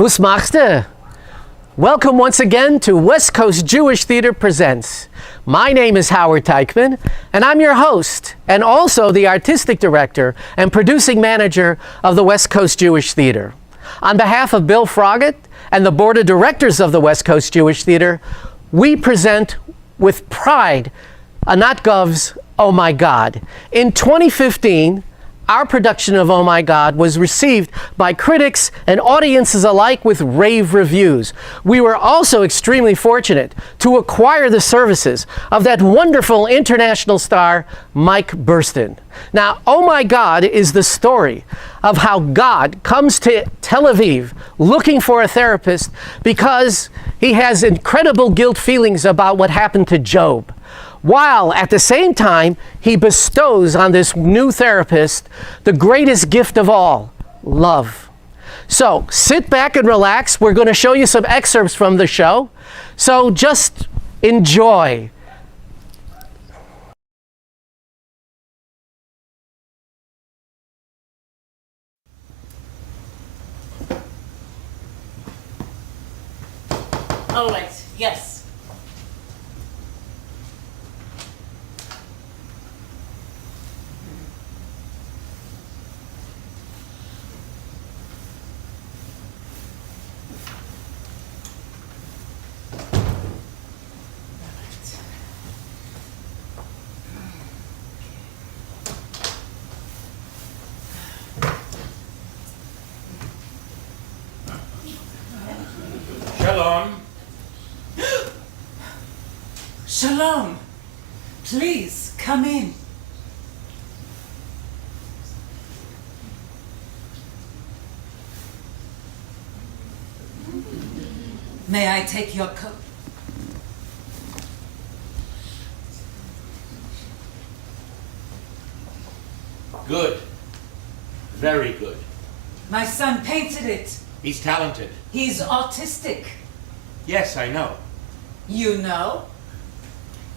Was machst du? Welcome once again to West Coast Jewish Theater Presents. My name is Howard Teichman, and I'm your host, and also the artistic director and producing manager of the West Coast Jewish Theater. On behalf of Bill Froggatt and the board of directors of the West Coast Jewish Theater, we present with pride Anat Gov's Oh My God. In 2015, our production of Oh My God was received by critics and audiences alike with rave reviews. We were also extremely fortunate to acquire the services of that wonderful international star, Mike Burstyn. Now, Oh My God is the story of how God comes to Tel Aviv looking for a therapist because he has incredible guilt feelings about what happened to Job, while at the same time he bestows on this new therapist the greatest gift of all, love. So sit back and relax. We're going to show you some excerpts from the show, so just enjoy. All right, yes. Shalom. Shalom. Please, come in. May I take your coat? Good. Very good. My son painted it. He's talented. He's autistic. Yes, I know. You know?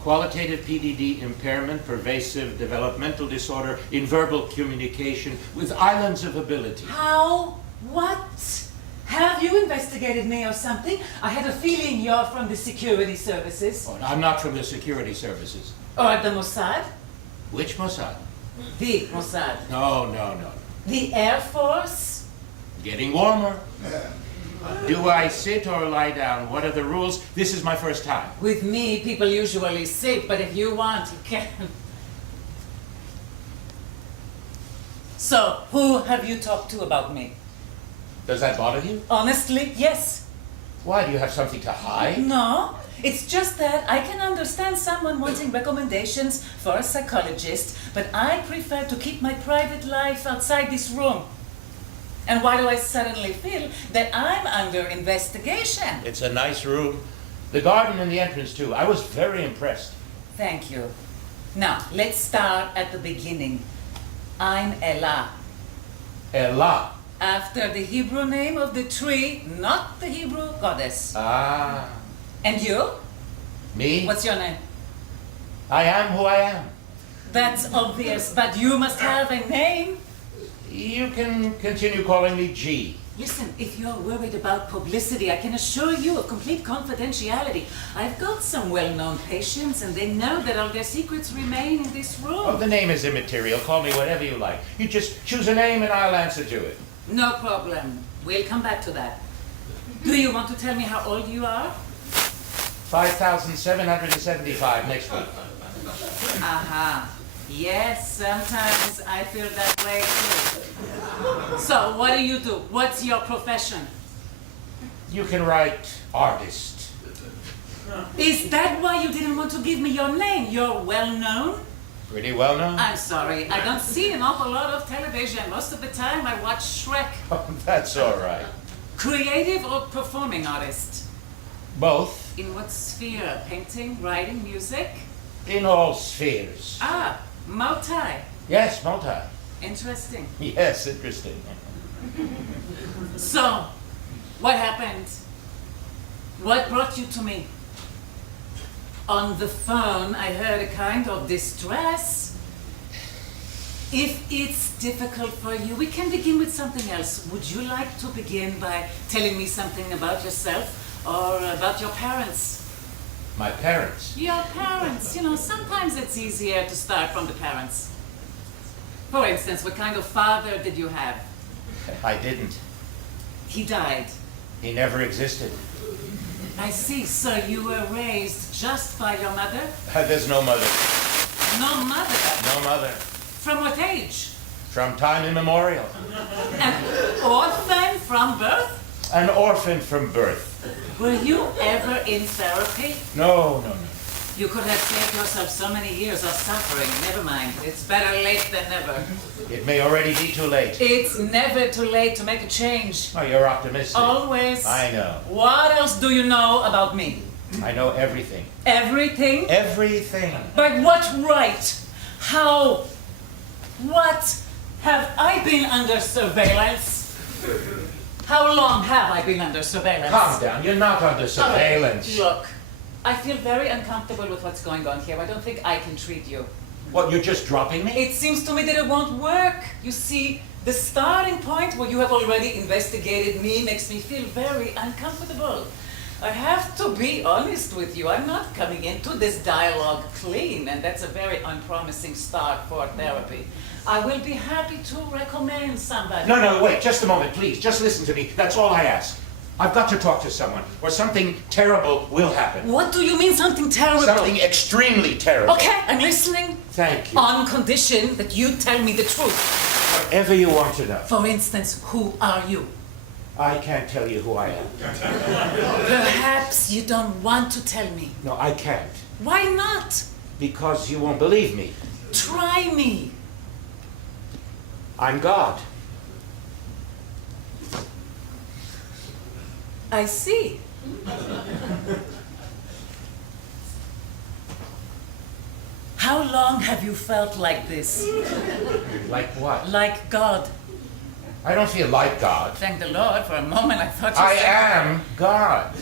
Qualitative PDD impairment, pervasive developmental disorder in verbal communication with islands of ability. How? What? Have you investigated me or something? I had a feeling you're from the security services. Oh, I'm not from the security services. Or the Mossad? Which Mossad? The Mossad. No. The Air Force? Getting warmer. Do I sit or lie down? What are the rules? This is my first time. With me, people usually sit, but if you want, you can. So, who have you talked to about me? Does that bother you? Honestly, yes. Why? Do you have something to hide? No, it's just that I can understand someone wanting recommendations for a psychologist, but I prefer to keep my private life outside this room. And why do I suddenly feel that I'm under investigation? It's a nice room. The garden and the entrance, too. I was very impressed. Thank you. Now, let's start at the beginning. I'm Ella. Ella. After the Hebrew name of the tree, not the Hebrew goddess. Ah. And you? Me? What's your name? I am who I am. That's obvious, but you must have a name. You can continue calling me G. Listen, if you're worried about publicity, I can assure you of complete confidentiality. I've got some well-known patients, and they know that all their secrets remain in this room. Oh, the name is immaterial. Call me whatever you like. You just choose a name and I'll answer to it. No problem. We'll come back to that. Do you want to tell me how old you are? 5,775 next week. Aha. Yes, sometimes I feel that way too. So, what do you do? What's your profession? You can write artist. Is that why you didn't want to give me your name? You're well known? Pretty well known. I'm sorry, I don't see an awful lot of television. Most of the time I watch Shrek. Oh, that's all right. Creative or performing artist? Both. In what sphere? Painting, writing, music? In all spheres. Ah, multi. Yes, multi. Interesting. Yes, interesting. So, what happened? What brought you to me? On the phone, I heard a kind of distress. If it's difficult for you, we can begin with something else. Would you like to begin by telling me something about yourself or about your parents? My parents. Your parents. You know, sometimes it's easier to start from the parents. For instance, what kind of father did you have? I didn't. He died. He never existed. I see. So you were raised just by your mother? There's no mother. No mother? No mother. From what age? From time immemorial. An orphan from birth? An orphan from birth. Were you ever in therapy? No. You could have saved yourself so many years of suffering. Never mind. It's better late than never. It may already be too late. It's never too late to make a change. Oh, you're optimistic. Always. I know. What else do you know about me? I know everything. Everything? Everything. By what right? How? What? Have I been under surveillance? How long have I been under surveillance? Calm down. You're not under surveillance. Look, I feel very uncomfortable with what's going on here. I don't think I can treat you. What, you're just dropping me? It seems to me that it won't work. You see, the starting point where you have already investigated me makes me feel very uncomfortable. I have to be honest with you. I'm not coming into this dialogue clean, and that's a very unpromising start for therapy. I will be happy to recommend somebody. No, wait, just a moment, please. Just listen to me. That's all I ask. I've got to talk to someone, or something terrible will happen. What do you mean something terrible? Something extremely terrible. Okay, I'm listening. Thank you. On condition that you tell me the truth. Whatever you want to know. For instance, who are you? I can't tell you who I am. Perhaps you don't want to tell me. No, I can't. Why not? Because you won't believe me. Try me. I'm God. I see. How long have you felt like this? Like what? Like God. I don't feel like God. Thank the Lord. For a moment I thought you I said... am God.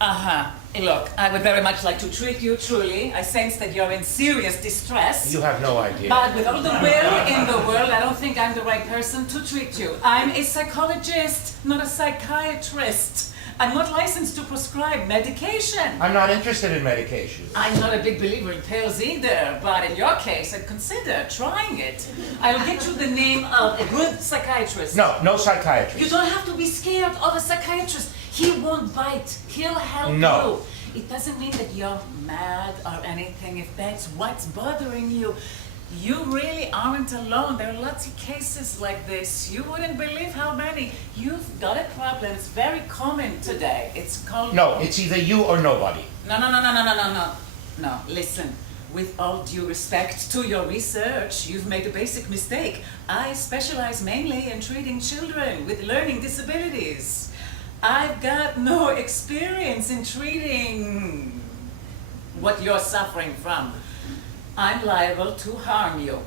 Uh-huh. Look, I would very much like to treat you truly. I sense that you're in serious distress. You have no idea. But with all the will in the world, I don't think I'm the right person to treat you. I'm a psychologist, not a psychiatrist. I'm not licensed to prescribe medication. I'm not interested in medication. I'm not a big believer in pills either, but in your case, I'd consider trying it. I'll get you the name of a good psychiatrist. No psychiatrist. You don't have to be scared of a psychiatrist. He won't bite. He'll help you. It doesn't mean that you're mad or anything. If that's what's bothering you, you really aren't alone. There are lots of cases like this. You wouldn't believe how many. You've got a problem. It's very common today. It's called... No, it's either you or nobody. No, listen. With all due respect to your research, you've made a basic mistake. I specialize mainly in treating children with learning disabilities. I've got no experience in treating what you're suffering from. I'm liable to harm you.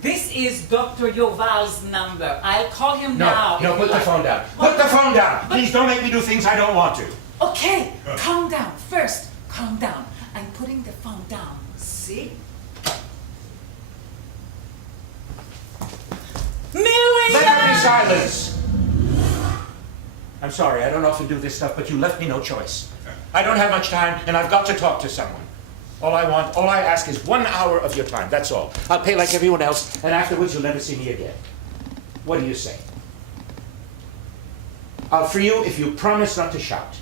This is Dr. Yoval's number. I'll call him now. No, put the phone down. Put the phone down! Please don't make me do things I don't want to. Okay, calm down. First, calm down. I'm putting the phone down. See? Miriam! Let there be silence! I'm sorry, I don't often do this stuff, but you left me no choice. I don't have much time, and I've got to talk to someone. All I ask is 1 hour of your time, that's all. I'll pay like everyone else, and afterwards you'll never see me again. What do you say? I'll free you if you promise not to shout.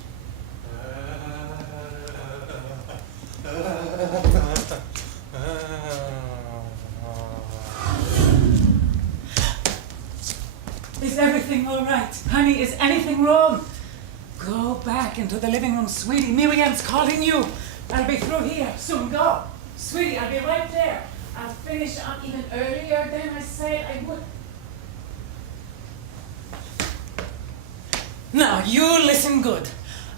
Is everything all right? Honey, is anything wrong? Go back into the living room, sweetie. Miriam's calling you. I'll be through here. Soon, go. Sweetie, I'll be right there. I'll finish up even earlier than I said I would. Now, you listen good.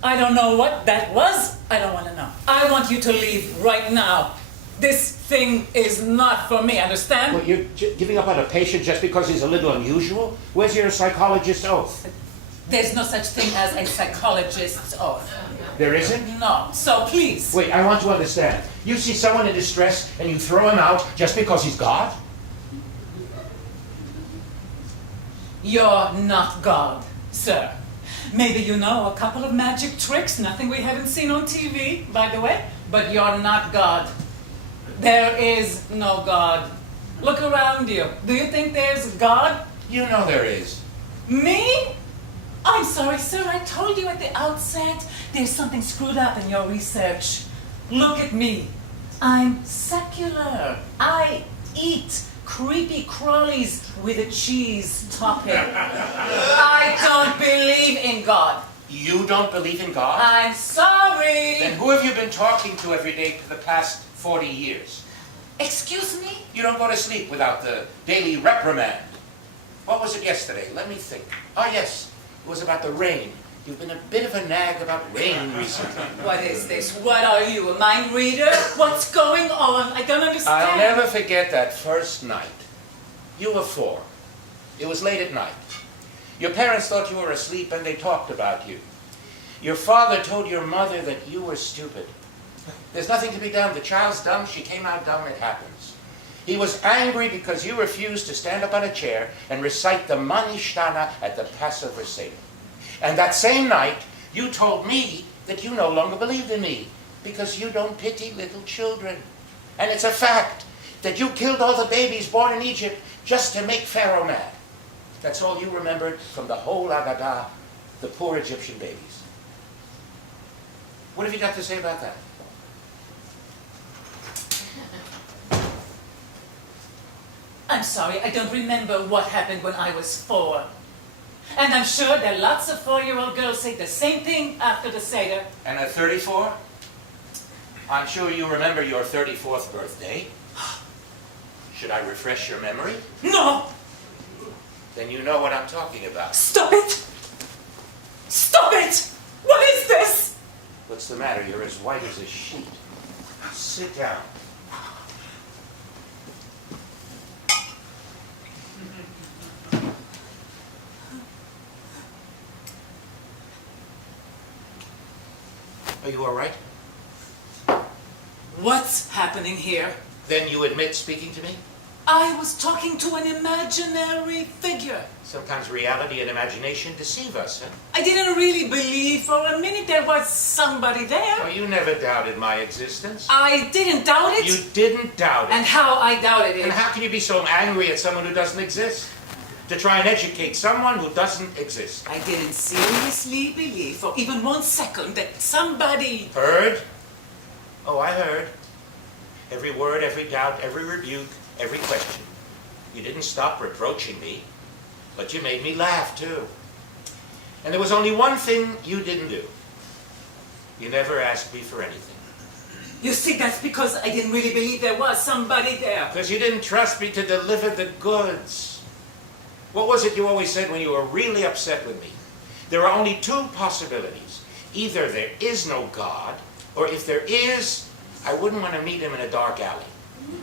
I don't know what that was. I don't want to know. I want you to leave right now. This thing is not for me, understand? Well, you're giving up on a patient just because he's a little unusual? Where's your psychologist's oath? There's no such thing as a psychologist's oath. There isn't? No. So please. Wait, I want to understand. You see someone in distress and you throw him out just because he's God? You're not God, sir. Maybe you know a couple of magic tricks, nothing we haven't seen on TV, by the way, but you're not God. There is no God. Look around you. Do you think there's God? You know there is. Me? I'm sorry, sir. I told you at the outset, there's something screwed up in your research. Look at me. I'm secular. I eat creepy crawlies with a cheese topping. I don't believe in God. You don't believe in God? I'm sorry. Then who have you been talking to every day for the past 40 years? Excuse me? You don't go to sleep without the daily reprimand. What was it yesterday? Let me think. Oh, yes. It was about the rain. You've been a bit of a nag about rain recently. What is this? What are you, a mind reader? What's going on? I don't understand. I'll never forget that first night. You were 4. It was late at night. Your parents thought you were asleep and they talked about you. Your father told your mother that you were stupid. There's nothing to be done. The child's dumb. She came out dumb. It happens. He was angry because you refused to stand up on a chair and recite the Manishtana at the Passover Seder. And that same night, you told me that you no longer believed in me because you don't pity little children. And it's a fact that you killed all the babies born in Egypt just to make Pharaoh mad. That's all you remembered from the whole Agadah, the poor Egyptian babies. What have you got to say about that? I'm sorry, I don't remember what happened when I was 4. And I'm sure that lots of 4-year-old girls say the same thing after the Seder. And at 34? I'm sure you remember your 34th birthday. Should I refresh your memory? No! Then you know what I'm talking about. Stop it! Stop it! What is this? What's the matter? You're as white as a sheet. Sit down. Are you all right? What's happening here? Then you admit speaking to me? I was talking to an imaginary figure. Sometimes reality and imagination deceive us, huh? I didn't really believe for a minute there was somebody there. Oh, you never doubted my existence. I didn't doubt it. You didn't doubt it. And how I doubted it. And how can you be so angry at someone who doesn't exist? To try and educate someone who doesn't exist. I didn't seriously believe for even 1 second that somebody... Heard? Oh, I heard. Every word, every doubt, every rebuke, every question. You didn't stop reproaching me, but you made me laugh too. And there was only one thing you didn't do. You never asked me for anything. You see, that's because I didn't really believe there was somebody there. Because you didn't trust me to deliver the goods. What was it you always said when you were really upset with me? There are only 2 possibilities. Either there is no God, or if there is, I wouldn't want to meet him in a dark alley.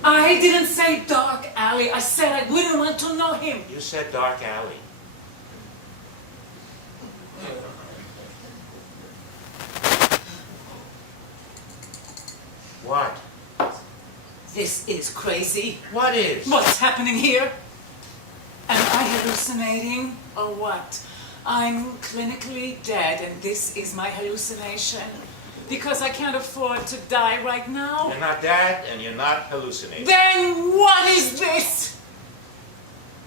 I didn't say dark alley. I said I wouldn't want to know him. You said dark alley. What? This is crazy. What is? What's happening here? Am I hallucinating or what? I'm clinically dead and this is my hallucination. Because I can't afford to die right now. You're not dead and you're not hallucinating. Then what is this?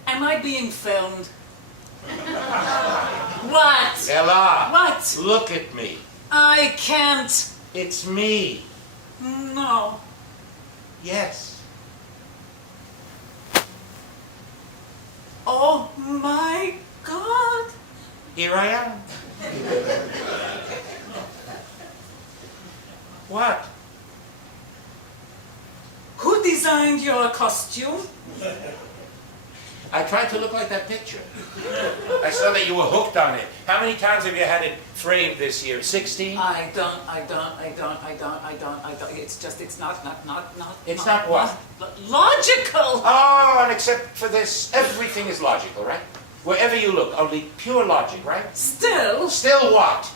Am I being filmed? What? Ella! What? Look at me. I can't. It's me. No. Yes. Oh my God. Here I am. What? Who designed your costume? I tried to look like that picture. I saw that you were hooked on it. How many times have you had it framed this year? 16? I don't. It's not. It's not what? Logical! Oh, and except for this, everything is logical, right? Wherever you look, only pure logic, right? Still, Still what?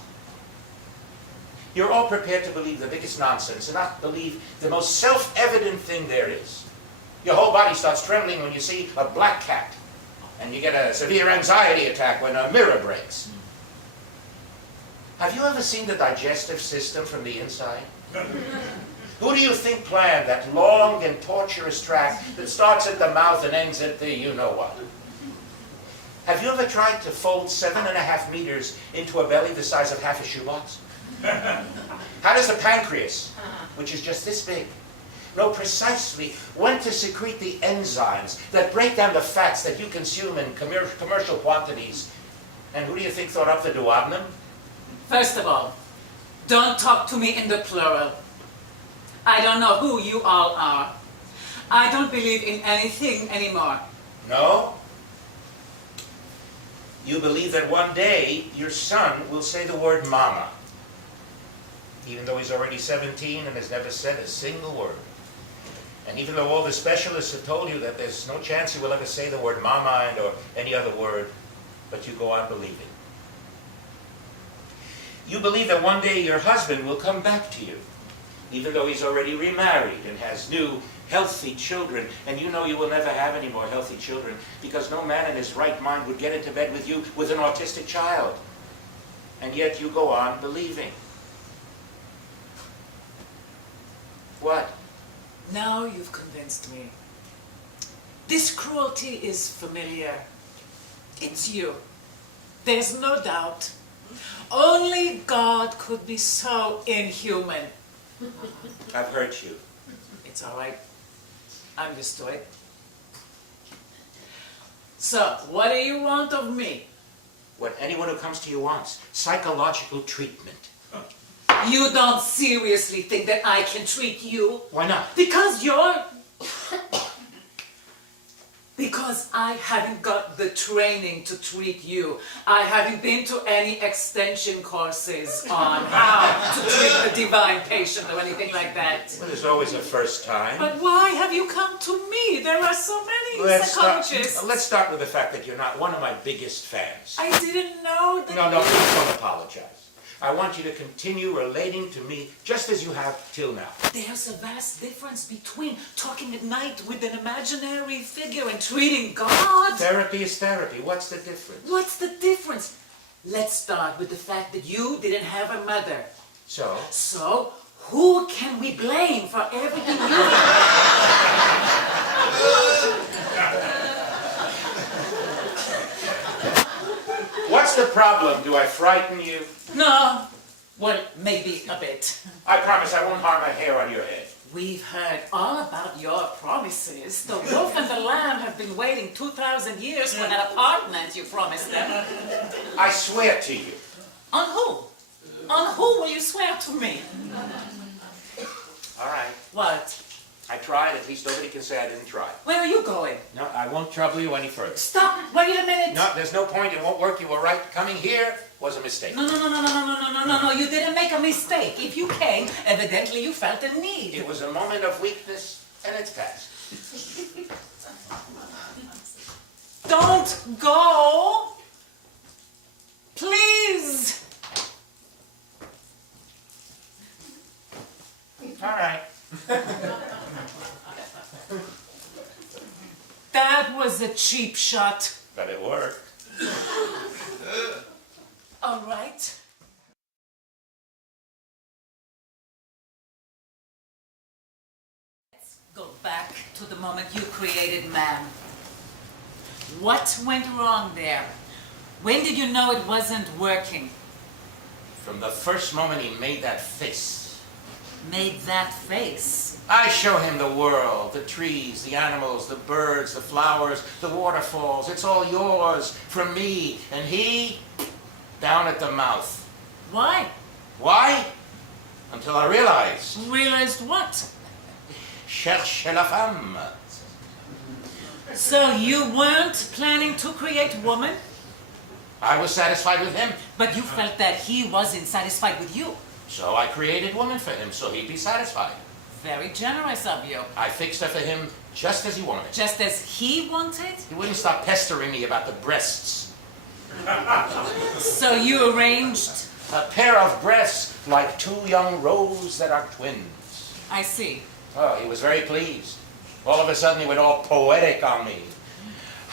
You're all prepared to believe the biggest nonsense and not believe the most self-evident thing there is. Your whole body starts trembling when you see a black cat. And you get a severe anxiety attack when a mirror breaks. Have you ever seen the digestive system from the inside? Who do you think planned that long and torturous track that starts at the mouth and ends at the you-know-what? Have you ever tried to fold 7.5 meters into a belly the size of half a shoebox? How does the pancreas, which is just this big, know precisely when to secrete the enzymes that break down the fats that you consume in commercial quantities? And who do you think thought up the duodenum? First of all, don't talk to me in the plural. I don't know who you all are. I don't believe in anything anymore. No? You believe that one day your son will say the word mama, even though he's already 17 and has never said a single word. And even though all the specialists have told you that there's no chance he will ever say the word mama or any other word, but you go on believing. You believe that one day your husband will come back to you, even though he's already remarried and has new, healthy children, and you know you will never have any more healthy children because no man in his right mind would get into bed with you with an autistic child. And yet you go on believing. What? Now you've convinced me. This cruelty is familiar. It's you. There's no doubt. Only God could be so inhuman. I've hurt you. It's all right. I'm used to it. So, what do you want of me? What anyone who comes to you wants. Psychological treatment. You don't seriously think that I can treat you? Why not? Because you're... Because I haven't got the training to treat you. I haven't been to any extension courses on how to treat a divine patient or anything like that. Well, there's always a first time. But why have you come to me? There are so many psychologists. Let's start with the fact that you're not one of my biggest fans. I didn't know that... No, please don't apologize. I want you to continue relating to me just as you have till now. There's a vast difference between talking at night with an imaginary figure and treating God. Therapy is therapy. What's the difference? What's the difference? Let's start with the fact that you didn't have a mother. So? So, who can we blame for everything you did? What's the problem? Do I frighten you? No. Well, maybe a bit. I promise I won't harm a hair on your head. We've heard all about your promises. The wolf and the lamb have been waiting 2,000 years for that apartment you promised them. I swear to you. On who? On who will you swear to me? All right. What? I tried. At least nobody can say I didn't try. Where are you going? No, I won't trouble you any further. Stop! Wait a minute! No, there's no point. It won't work. You were right. Coming here was a mistake. No, you didn't make a mistake. If you came, evidently you felt a need. It was a moment of weakness, and it's past. Don't go! Please! All right. That was a cheap shot. But it worked. All right. Let's go back to the moment you created man. What went wrong there? When did you know it wasn't working? From the first moment he made that face. Made that face? I show him the world, the trees, the animals, the birds, the flowers, the waterfalls. It's all yours, from me. And he, down at the mouth. Why? Why? Until I realized. Realized what? Cherche la femme. So you weren't planning to create woman? I was satisfied with him. But you felt that he wasn't satisfied with you. So I created woman for him, so he'd be satisfied. Very generous of you. I fixed her for him just as he wanted. Just as he wanted? He wouldn't stop pestering me about the breasts. So you arranged? A pair of breasts like two young roes that are twins. I see. Oh, he was very pleased. All of a sudden he went all poetic on me.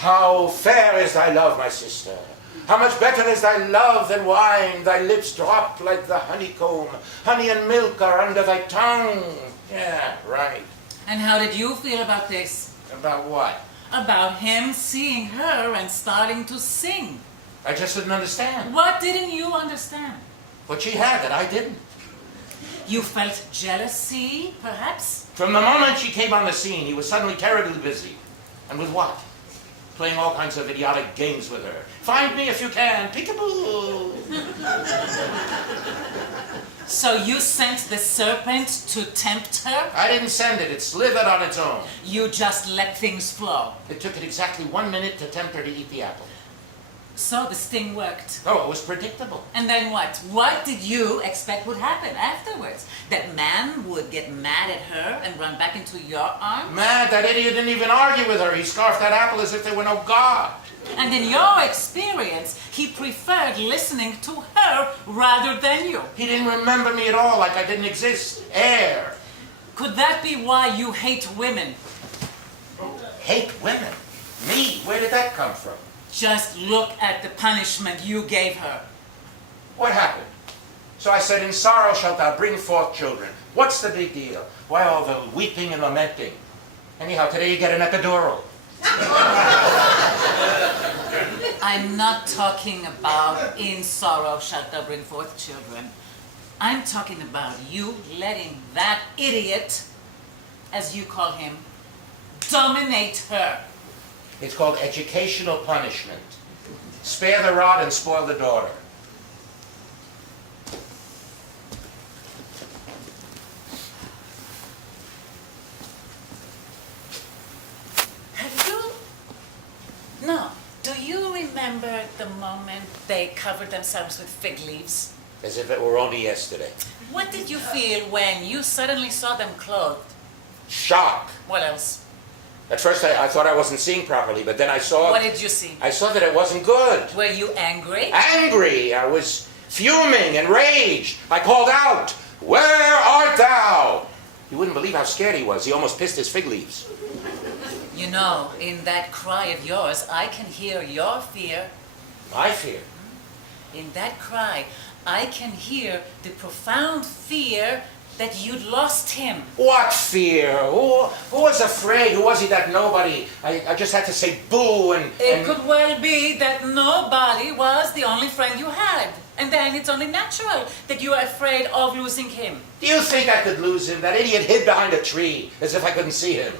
How fair is thy love, my sister. How much better is thy love than wine. Thy lips drop like the honeycomb. Honey and milk are under thy tongue. Yeah, right. And how did you feel about this? About what? About him seeing her and starting to sing. I just didn't understand. What didn't you understand? What she had that I didn't. You felt jealousy, perhaps? From the moment she came on the scene, he was suddenly terribly busy. And with what? Playing all kinds of idiotic games with her. Find me if you can. Peekaboo. So you sent the serpent to tempt her? I didn't send it. It slithered on its own. You just let things flow. It took it exactly 1 minute to tempt her to eat the apple. So the sting worked. Oh, it was predictable. And then what? What did you expect would happen afterwards? That man would get mad at her and run back into your arms? Mad, that idiot didn't even argue with her. He scarfed that apple as if there were no God. And in your experience, he preferred listening to her rather than you. He didn't remember me at all, like I didn't exist. Air. Could that be why you hate women? Hate women? Me? Where did that come from? Just look at the punishment you gave her. What happened? So I said, in sorrow shalt thou bring forth children. What's the big deal? Why all the weeping and lamenting? Anyhow, today you get an epidural. I'm not talking about in sorrow shalt thou bring forth children. I'm talking about you letting that idiot, as you call him, dominate her. It's called educational punishment. Spare the rod and spoil the daughter. Have you? No. Do you remember the moment they covered themselves with fig leaves? As if it were only yesterday. What did you feel when you suddenly saw them clothed? Shock. What else? At first I thought I wasn't seeing properly, but then I saw... What did you see? I saw that it wasn't good. Were you angry? Angry. I was fuming, enraged. I called out, "Where art thou?" You wouldn't believe how scared he was. He almost pissed his fig leaves. You know, in that cry of yours, I can hear your fear. My fear. In that cry, I can hear the profound fear that you'd lost him. What fear? Who was afraid? Who was he, that nobody? I just had to say boo and... It could well be that nobody was the only friend you had. And then it's only natural that you are afraid of losing him. Do you think I could lose him? That idiot hid behind a tree as if I couldn't see him.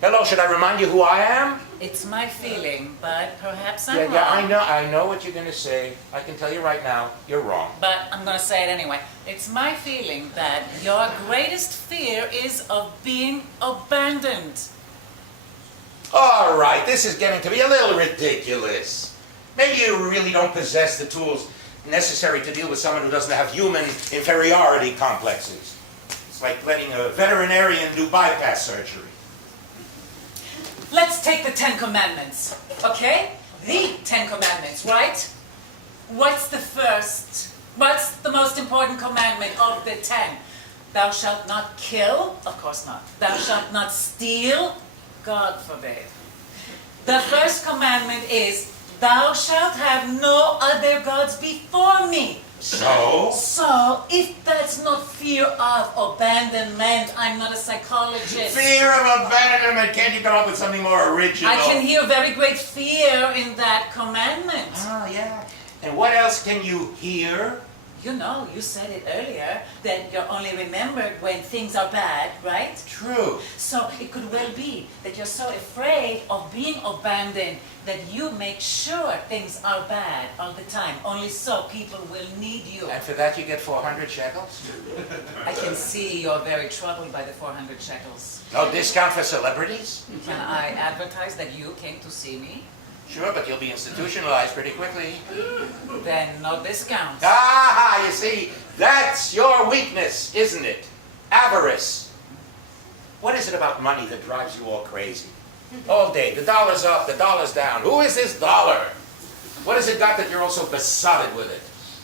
Hello, should I remind you who I am? It's my feeling, but perhaps I'm wrong. Yeah, I know what you're going to say. I can tell you right now, you're wrong. But I'm going to say it anyway. It's my feeling that your greatest fear is of being abandoned. All right, this is getting to be a little ridiculous. Maybe you really don't possess the tools necessary to deal with someone who doesn't have human inferiority complexes. It's like letting a veterinarian do bypass surgery. Let's take the 10 Commandments, okay? The 10 Commandments, right? What's the first? What's the most important commandment of the 10? Thou shalt not kill? Of course not. Thou shalt not steal? God forbid. The first commandment is, thou shalt have no other gods before me. So, if that's not fear of abandonment, I'm not a psychologist. Fear of abandonment. Can't you come up with something more original? I can hear very great fear in that commandment. Oh, yeah. And what else can you hear? You know, you said it earlier, that you're only remembered when things are bad, right? True. So it could well be that you're so afraid of being abandoned that you make sure things are bad all the time. Only so people will need you. And for that you get 400 shekels? I can see you're very troubled by the 400 shekels. No discount for celebrities? Can I advertise that you came to see me? Sure, but you'll be institutionalized pretty quickly. Then no discount. Ah, you see, that's your weakness, isn't it? Avarice. What is it about money that drives you all crazy? All day, the dollar's up, the dollar's down. Who is this dollar? What has it got that you're all so besotted with it?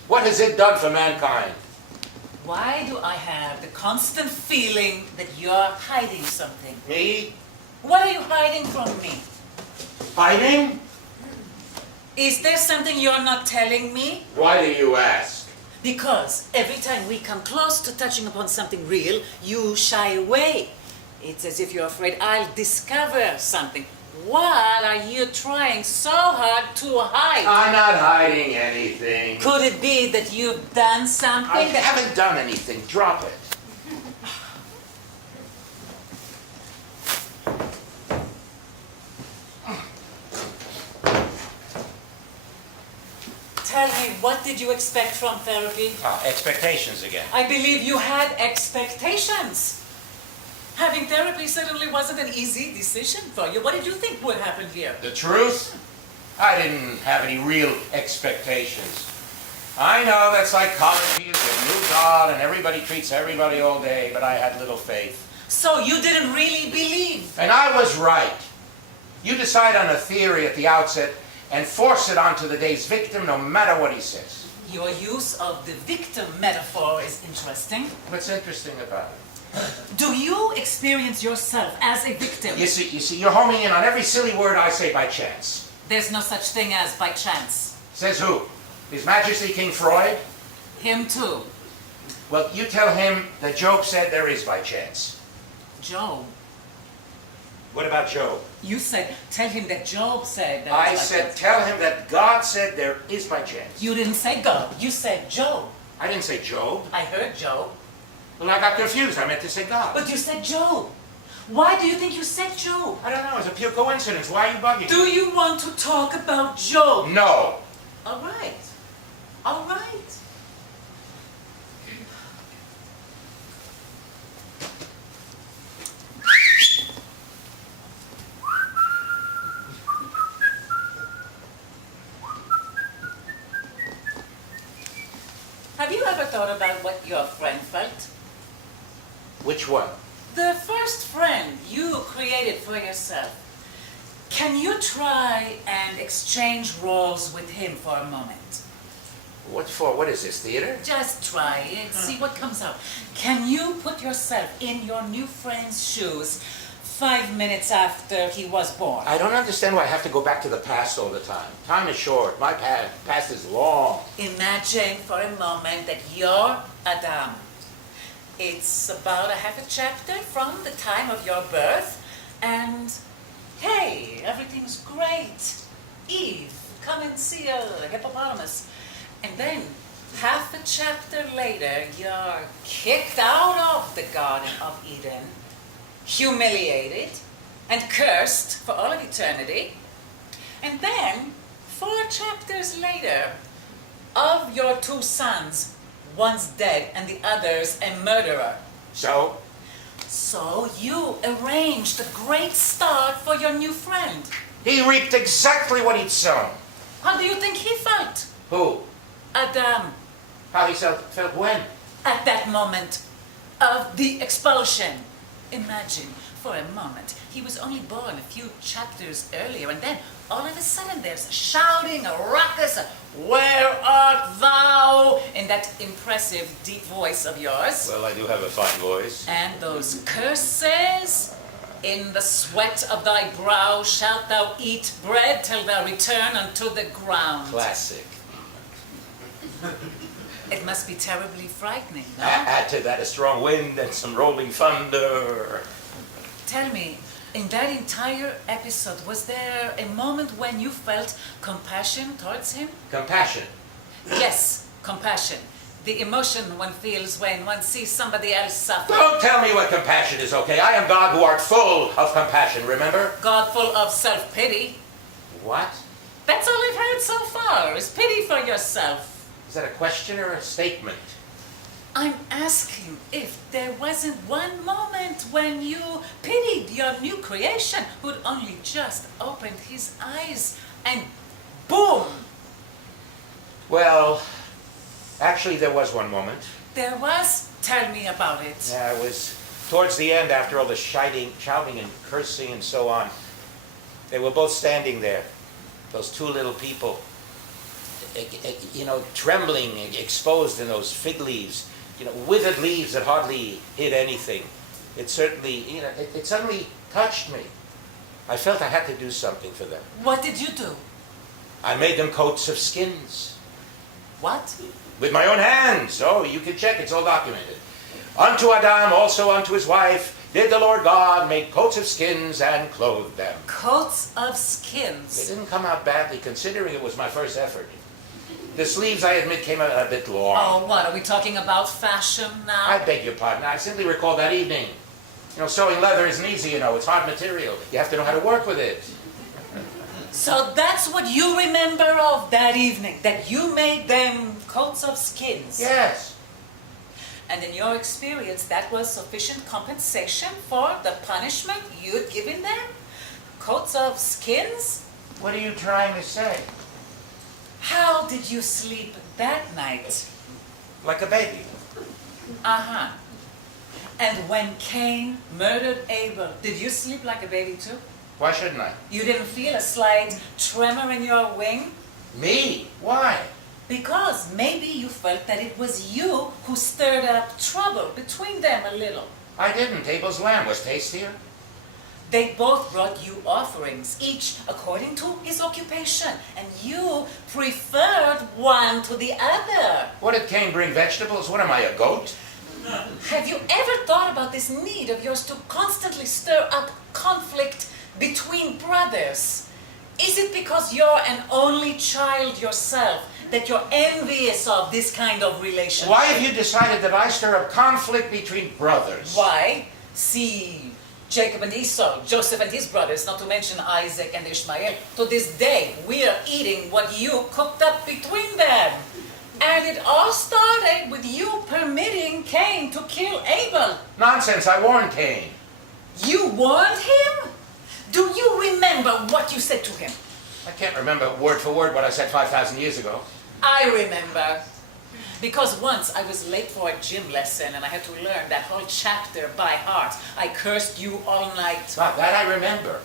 What has it done for mankind? Why do I have the constant feeling that you're hiding something? Me? What are you hiding from me? Hiding? Is there something you're not telling me? Why do you ask? Because every time we come close to touching upon something real, you shy away. It's as if you're afraid I'll discover something. What are you trying so hard to hide? I'm not hiding anything. Could it be that you've done something I that... haven't done anything. Drop it. Tell me, what did you expect from therapy? Expectations again. I believe you had expectations. Having therapy certainly wasn't an easy decision for you. What did you think would happen here? The truth? I didn't have any real expectations. I know that psychology is a new god and everybody treats everybody all day, but I had little faith. So you didn't really believe? And I was right. You decide on a theory at the outset and force it onto the day's victim no matter what he says. Your use of the victim metaphor is interesting. What's interesting about it? Do you experience yourself as a victim? You see, you're homing in on every silly word I say by chance. There's no such thing as by chance. Says who? His Majesty King Freud? Him too. Well, you tell him that Job said there is by chance. Job. What about Job? You said, tell him that Job said that. I said, tell him that God said there is by chance. You didn't say God. You said Job. I didn't say Job. I heard Job. Well, I got confused. I meant to say God. But you said Job. Why do you think you said Job? I don't know. It's a pure coincidence. Why are you bugging? Do you want to talk about Job? No. All right. All right. Have you ever thought about what your friend felt? Which one? The first friend you created for yourself. Can you try and exchange roles with him for a moment? What for? What is this, theater? Just try it, see what comes out. Can you put yourself in your new friend's shoes 5 minutes after he was born? I don't understand why I have to go back to the past all the time. Time is short. My past is long. Imagine for a moment that you're Adam. It's about a half a chapter from the time of your birth, and hey, everything's great. Eve, come and see a hippopotamus. And then, half a chapter later, you're kicked out of the Garden of Eden, humiliated, and cursed for all of eternity. And then, 4 chapters later, of your 2 sons, one's dead and the other's a murderer. So? So you arranged a great start for your new friend. He reaped exactly what he'd sown. How do you think he felt? Who? Adam, How he felt when? at that moment of the expulsion. Imagine, for a moment, he was only born a few chapters earlier, and then all of a sudden there's a shouting, a ruckus, a "Where art thou?" in that impressive deep voice of yours. Well, I do have a fine voice. And those curses, "In the sweat of thy brow shalt thou eat bread till thou return unto the ground." Classic. It must be terribly frightening, no? Add to that a strong wind and some rolling thunder. Tell me, in that entire episode, was there a moment when you felt compassion towards him? Compassion. Yes, compassion. The emotion one feels when one sees somebody else suffer. Don't tell me what compassion is, okay? I am God who art full of compassion, remember? God full of self-pity. What? That's all I've heard so far, is pity for yourself. Is that a question or a statement? I'm asking if there wasn't one moment when you pitied your new creation who'd only just opened his eyes and boom! Well, actually there was one moment. There was? Tell me about it. Yeah, it was towards the end after all the shouting and cursing and so on. They were both standing there, those 2 little people, trembling, exposed in those fig leaves, withered leaves that hardly hid anything. It certainly, it suddenly touched me. I felt I had to do something for them. What did you do? I made them coats of skins. What? With my own hands. Oh, you can check, it's all documented. Unto Adam, also unto his wife, did the Lord God make coats of skins and clothe them. Coats of They skins. didn't come out badly, considering it was my first effort. The sleeves, I admit, came out a bit long. Oh, what, are we talking about fashion now? I beg your pardon. I simply recall that evening. You know, sewing leather isn't easy, you know. It's hard material. You have to know how to work with it. So that's what you remember of that evening, that you made them coats of skins. Yes. And in your experience, that was sufficient compensation for the punishment you'd given them? Coats of skins? What are you trying to say? How did you sleep that night? Like a baby. Uh-huh. And when Cain murdered Abel, did you sleep like a baby too? Why shouldn't I? You didn't feel a slight tremor in your wing? Me? Why? Because maybe you felt that it was you who stirred up trouble between them a little. I didn't. Abel's lamb was tastier. They both brought you offerings, each according to his occupation, and you preferred one to the other. What did Cain bring? Vegetables? What am I, a goat? Have you ever thought about this need of yours to constantly stir up conflict between brothers? Is it because you're an only child yourself that you're envious of this kind of relationship? Why have you decided that I stir up conflict between brothers? Why? See Jacob and Esau, Joseph and his brothers, not to mention Isaac and Ishmael. To this day, we are eating what you cooked up between them. And it all started with you permitting Cain to kill Abel. Nonsense, I warned Cain. You warned him? Do you remember what you said to him? I can't remember word for word what I said 5,000 years ago. I remember. Because once I was late for a gym lesson and I had to learn that whole chapter by heart. I cursed you all night. Not that I remember.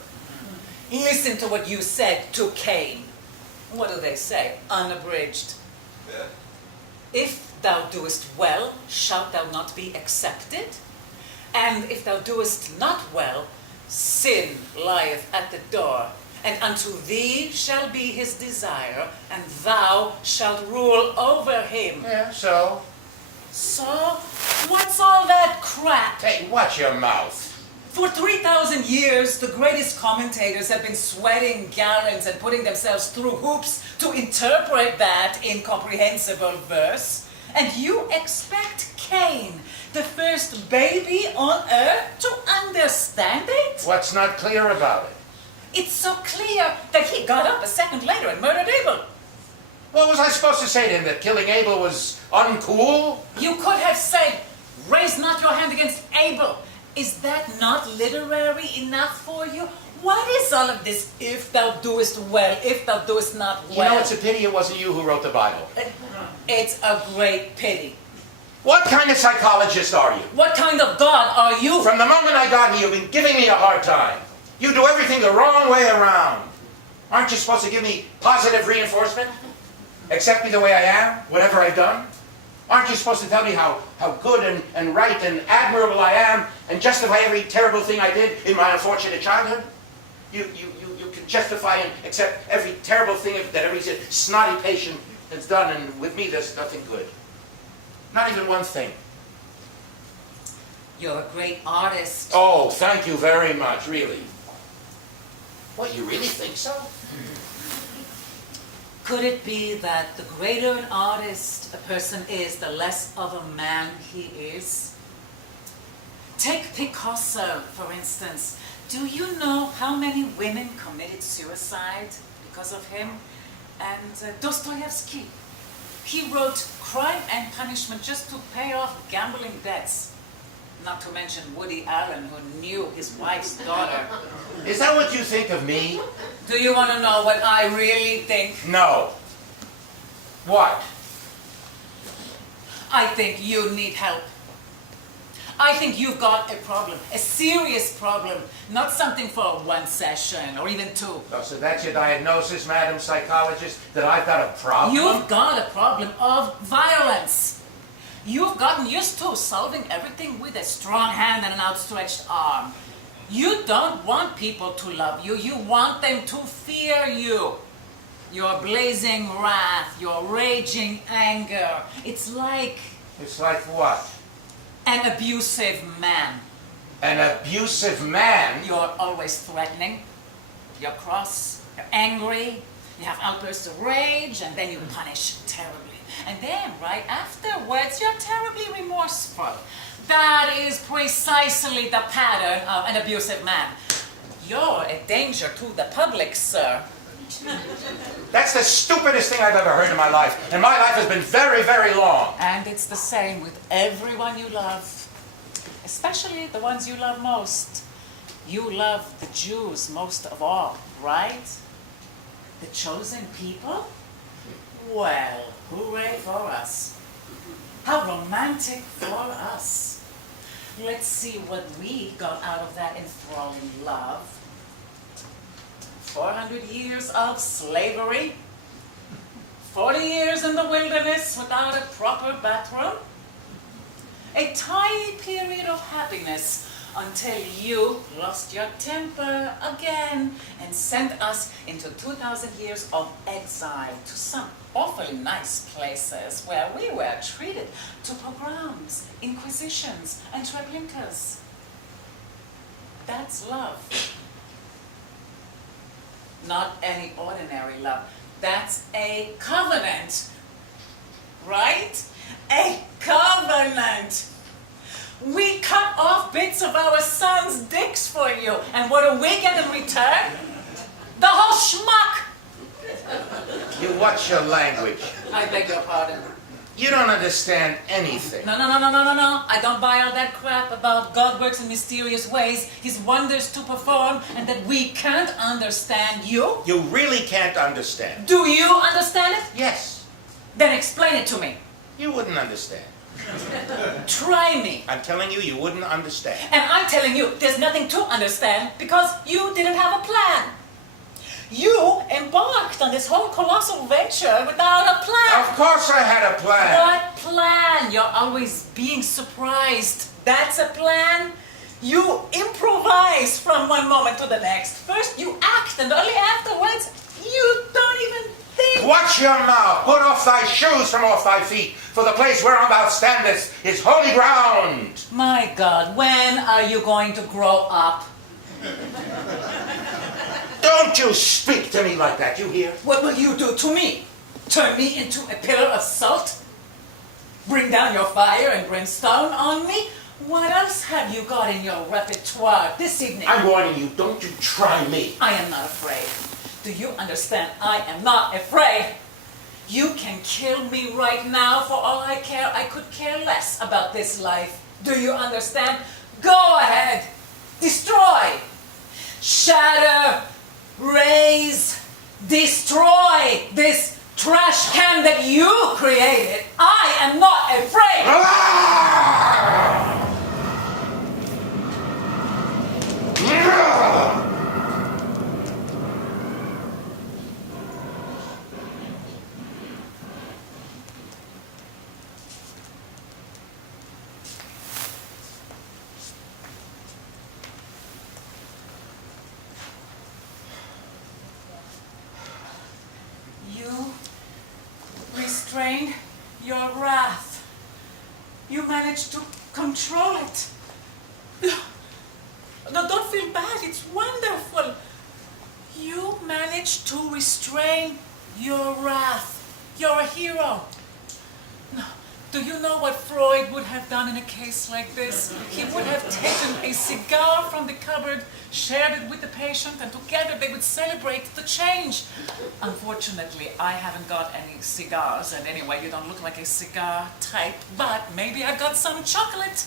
Listen to what you said to Cain. What do they say? Unabridged. If thou doest well, shalt thou not be accepted? And if thou doest not well, sin lieth at the door, and unto thee shall be his desire, and thou shalt rule over him. Yeah, so? So, what's all that crap? Hey, watch your mouth. For 3,000 years, the greatest commentators have been sweating gallons and putting themselves through hoops to interpret that incomprehensible verse. And you expect Cain, the first baby on earth, to understand it? What's not clear about it? It's so clear that he got up a second later and murdered Abel. What was I supposed to say to him, that killing Abel was uncool? You could have said, raise not your hand against Abel. Is that not literary enough for you? What is all of this, if thou doest well, if thou doest not well? You know, it's a pity it wasn't you who wrote the Bible. It's a great pity. What kind of psychologist are you? What kind of God are you? From the moment I got here, you've been giving me a hard time. You do everything the wrong way around. Aren't you supposed to give me positive reinforcement? Accept me the way I am, whatever I've done? Aren't you supposed to tell me how good and right and admirable I am and justify every terrible thing I did in my unfortunate childhood? You can justify and accept every terrible thing that every snotty patient has done, and with me there's nothing good. Not even one thing. You're a great artist. Oh, thank you very much, really. What, you really think so? Could it be that the greater an artist a person is, the less of a man he is? Take Picasso, for instance. Do you know how many women committed suicide because of him? And Dostoevsky. He wrote Crime and Punishment just to pay off gambling debts. Not to mention Woody Allen, who knew his wife's daughter. Is that what you think of me? Do you want to know what I really think? No. What? I think you need help. I think you've got a problem, a serious problem, not something for one session or even two. Oh, so that's your diagnosis, Madam Psychologist, that I've got a problem? You've got a problem of violence. You've gotten used to solving everything with a strong hand and an outstretched arm. You don't want people to love you. You want them to fear you. Your blazing wrath, your raging anger. It's like It's like what? an abusive man. An abusive man? You're always threatening. You're cross, you're angry, you have outbursts of rage, and then you punish terribly. And then, right afterwards, you're terribly remorseful. That is precisely the pattern of an abusive man. You're a danger to the public, sir. That's the stupidest thing I've ever heard in my life. And my life has been very, very long. And it's the same with everyone you love, especially the ones you love most. You love the Jews most of all, right? The chosen people? Well, hooray for us. How romantic for us. Let's see what we got out of that enthralling love. 400 years of slavery, 40 years in the wilderness without a proper bathroom, a tiny period of happiness until you lost your temper again and sent us into 2,000 years of exile to some awfully nice places where we were treated to pogroms, inquisitions, and Treblinkas. That's love. Not any ordinary love. That's a covenant. Right? A covenant. We cut off bits of our sons' dicks for you. And what do we get in return? The whole schmuck. You watch your language. I beg your pardon. You don't understand anything. No. I don't buy all that crap about God works in mysterious ways, His wonders to perform, and that we can't understand you. You really can't understand. Do you understand it? Yes. Then explain it to me. You wouldn't understand. Try me. I'm telling you, you wouldn't understand. And I'm telling you, there's nothing to understand because you didn't have a plan. You embarked on this whole colossal venture without a plan. Of course I had a plan. What plan? You're always being surprised. That's a plan? You improvise from one moment to the next. First you act and only afterwards you don't even think. Watch your mouth. Put off thy shoes from off thy feet, for the place whereon thou standest is holy ground. My God, when are you going to grow up? Don't you speak to me like that, you hear? What will you do to me? Turn me into a pillar of salt? Bring down your fire and brimstone on me? What else have you got in your repertoire this evening? I'm warning you, don't you try me. I am not afraid. Do you understand? I am not afraid. You can kill me right now for all I care. I could care less about this life. Do you understand? Go ahead. Destroy. Shatter. Raise. Destroy this trash can that you created. I am not afraid. You restrained your wrath. You managed to control it. No, don't feel bad. It's wonderful. You managed to restrain your wrath. You're a hero. No, do you know what Freud would have done in a case like this? He would have taken a cigar from the cupboard, shared it with the patient, and together they would celebrate the change. Unfortunately, I haven't got any cigars, and anyway, you don't look like a cigar type, but maybe I've got some chocolate.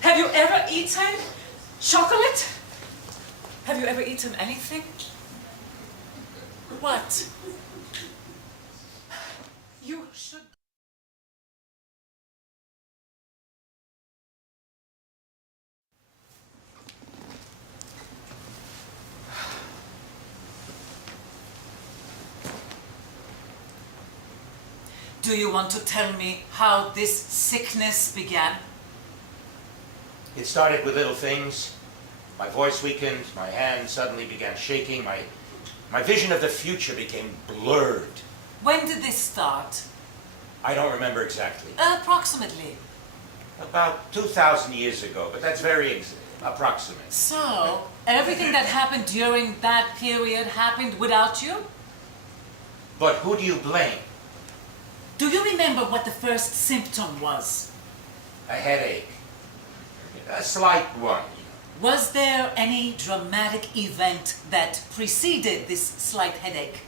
Have you ever eaten chocolate? Have you ever eaten anything? What? You should... Do you want to tell me how this sickness began? It started with little things. My voice weakened, my hand suddenly began shaking, my My vision of the future became blurred. When did this start? I don't remember exactly. Approximately. About 2,000 years ago, but that's very approximate. So, everything that happened during that period happened without you? But who do you blame? Do you remember what the first symptom was? A headache. A slight one. Was there any dramatic event that preceded this slight headache?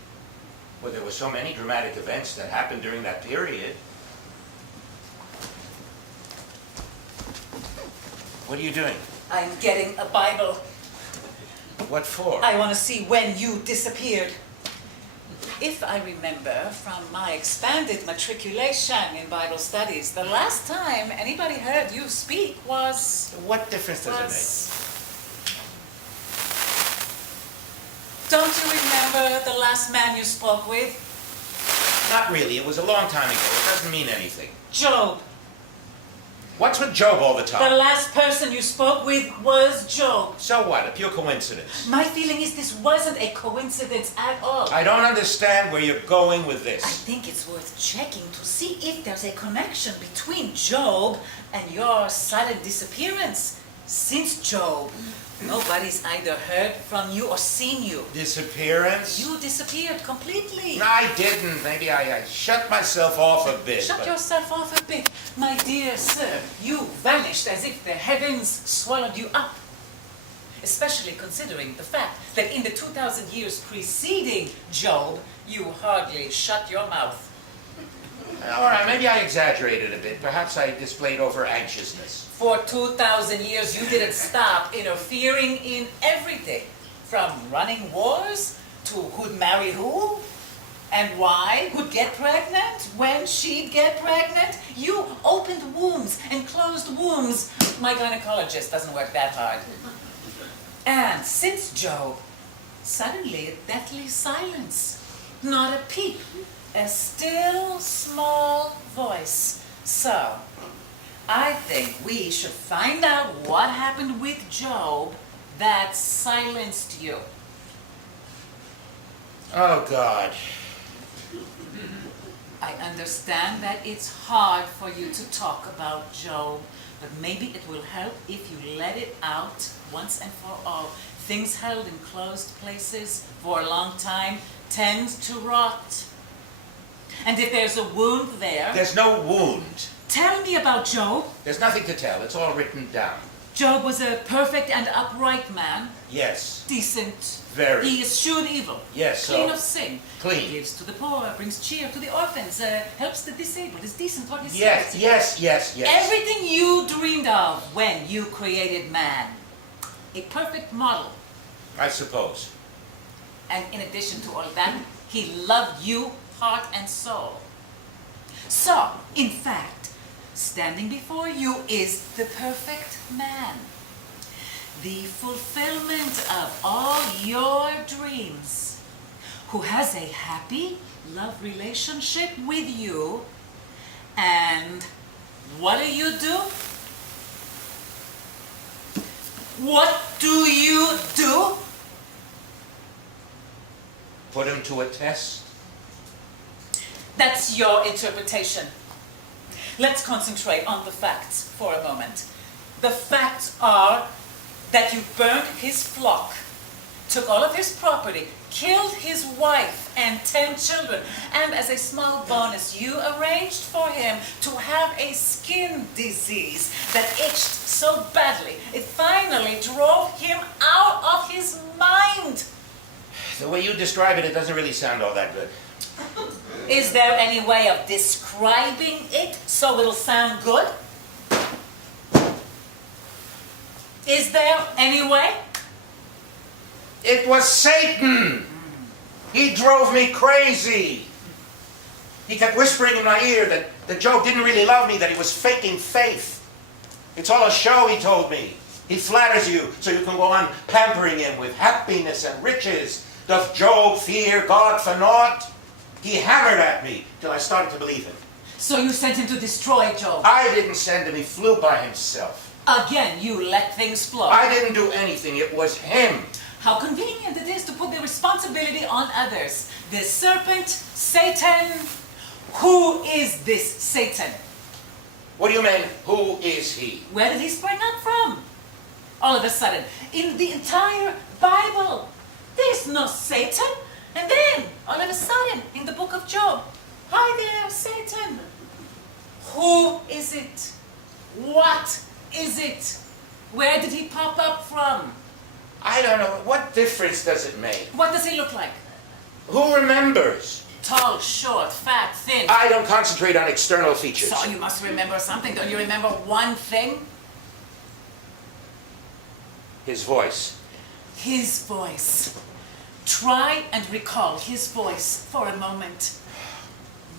Well, there were so many dramatic events that happened during that period. What are you doing? I'm getting a Bible. What for? I want to see when you disappeared. If I remember from my expanded matriculation in Bible studies, the last time anybody heard you speak was... What difference does it Don't you remember the last man you spoke with? make? Not really. It was a long time ago. It doesn't mean anything. Job. What's with Job all the The time? last person you spoke with was Job. So what? A pure coincidence. My feeling is this wasn't a coincidence at all. I don't understand where you're going with I this. think it's worth checking to see if there's a connection between Job and your sudden disappearance. Since Job, nobody's either heard from you or seen you. Disappearance? You disappeared completely. I didn't. Maybe I shut myself off a bit. Shut but- yourself off a bit. My dear sir, you vanished as if the heavens swallowed you up. Especially considering the fact that in the 2,000 years preceding Job, you hardly shut your mouth. All right, maybe I exaggerated a bit. Perhaps I displayed over-anxiousness. For 2,000 years, you didn't stop interfering in everything. From running wars to who'd marry who and why, who'd get pregnant, when she'd get pregnant. You opened wombs and closed wombs. My gynecologist doesn't work that hard. And since Job, suddenly a deathly silence. Not a peep. A still, small voice. So, I think we should find out what happened with Job that silenced you. Oh, God. I understand that it's hard for you to talk about Job, but maybe it will help if you let it out once and for all. Things held in closed places for a long time tend to rot. And if there's a wound there... There's no wound. Tell me about Job. There's nothing to tell. It's all written down. Job was a perfect and upright man. Yes. Decent. Very. He eschewed evil. Yes, Clean so- of sin. Clean. Gives to the poor, brings cheer to the orphans, helps the disabled, is decent toward his Yes, servants. yes. Everything you dreamed of when you created man. A perfect model. I suppose. And in addition to all that, he loved you, heart and soul. So, in fact, standing before you is the perfect man. The fulfillment of all your dreams. Who has a happy love relationship with you. And what do? What do you do? Put him to a test? That's your interpretation. Let's concentrate on the facts for a moment. The facts are that you burned his flock, took all of his property, killed his wife and 10 children, and as a small bonus, you arranged for him to have a skin disease that itched so badly, it finally drove him out of his mind. The way you describe it, it doesn't really sound all that good. Is there any way of describing it so it'll sound good? Is there any way? It was Satan! He drove me crazy! He kept whispering in my ear that Job didn't really love me, that he was faking faith. It's all a show, he told me. He flatters you so you can go on pampering him with happiness and riches. Doth Job fear God for naught? He hammered at me till I started to believe him. So you sent him to destroy Job. I didn't send him, he flew by himself. Again, you let things flow. I didn't do anything, it was him. How convenient it is to put the responsibility on others. The serpent, Satan. Who is this Satan? What do you mean, who is he? Where did he spring up from? All of a sudden, in the entire Bible, there's no Satan. And then, all of a sudden, in the book of Job, hi there, Satan. Who is it? What is it? Where did he pop up from? I don't know. What difference does it make? What does he look like? Who remembers? Tall, short, fat, thin. I don't concentrate on external features. So you must remember something. Don't you remember one thing? His voice. His voice. Try and recall his voice for a moment.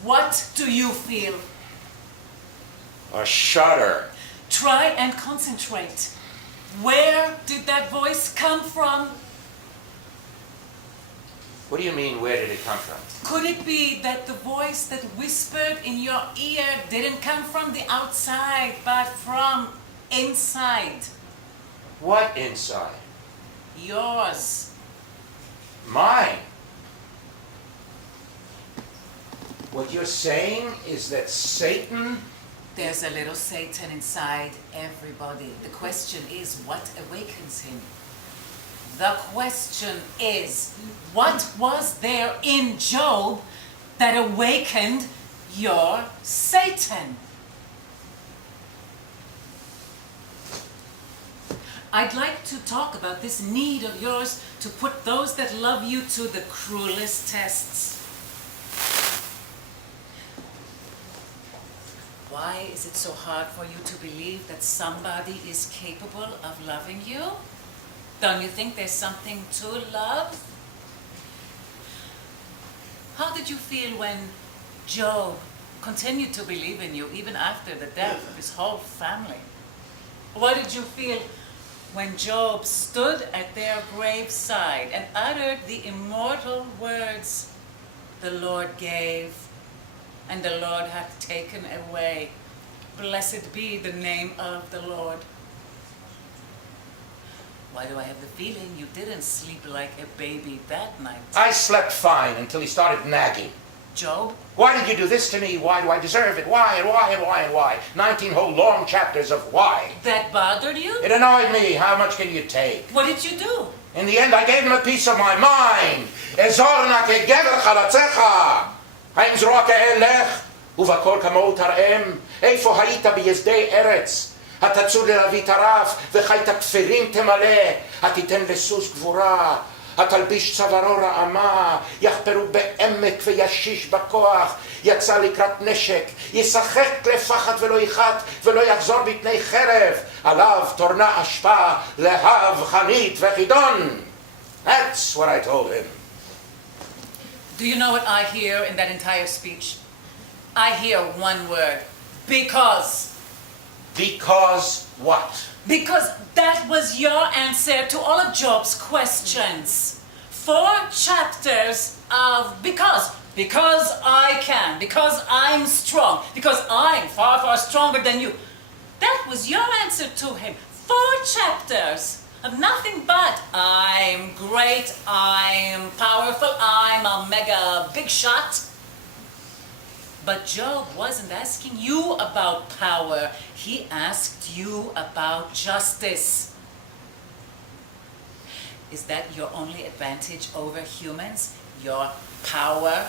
What do you feel? A shudder. Try and concentrate. Where did that voice come from? What do you mean, where did it come from? Could it be that the voice that whispered in your ear didn't come from the outside, but from inside? What inside? Yours. Mine. What you're saying is that Satan... There's a little Satan inside everybody. The question is, what awakens him? The question is, what was there in Job that awakened your Satan? I'd like to talk about this need of yours to put those that love you to the cruelest tests. Why is it so hard for you to believe that somebody is capable of loving you? Don't you think there's something to love? How did you feel when Job continued to believe in you even after the death of his whole family? What did you feel when Job stood at their graveside and uttered the immortal words, "The Lord gave, and the Lord hath taken away. Blessed be the name of the Lord"? Why do I have the feeling you didn't sleep like a baby that night? I slept fine until he started nagging. Job? Why did you do this to me? Why do I deserve it? Why and why and why and why? 19 whole long chapters of why. That bothered you? It annoyed me. How much can you take? What did you do? In the end, I gave him a piece of my mind. Ezorna kegever chalatzecha. Haim zroa ke'elech. ובכל כמוהו תרעם, איפה היית ביסדי ארץ? התצור ללוי טרף, וחית כפרים תמלא, התיתן לסוס גבורה, התלביש צווארו רעמה, יחפרו בעמק וישיש בכוח, יצא לקראת נשק, ישחק לפחד ולא יחת, ולא יחזור בפני חרב, עליו תורנה אשפה, להב חנית וחידון. That's what I told him. Do you know what I hear in that entire speech? I hear one word. Because. Because what? Because that was your answer to all of Job's questions. 4 chapters of because. Because I can. Because I'm strong. Because I'm far, far stronger than you. That was your answer to him. 4 chapters of nothing but I'm great, I'm powerful, I'm a mega big shot. But Job wasn't asking you about power. He asked you about justice. Is that your only advantage over humans? Your power?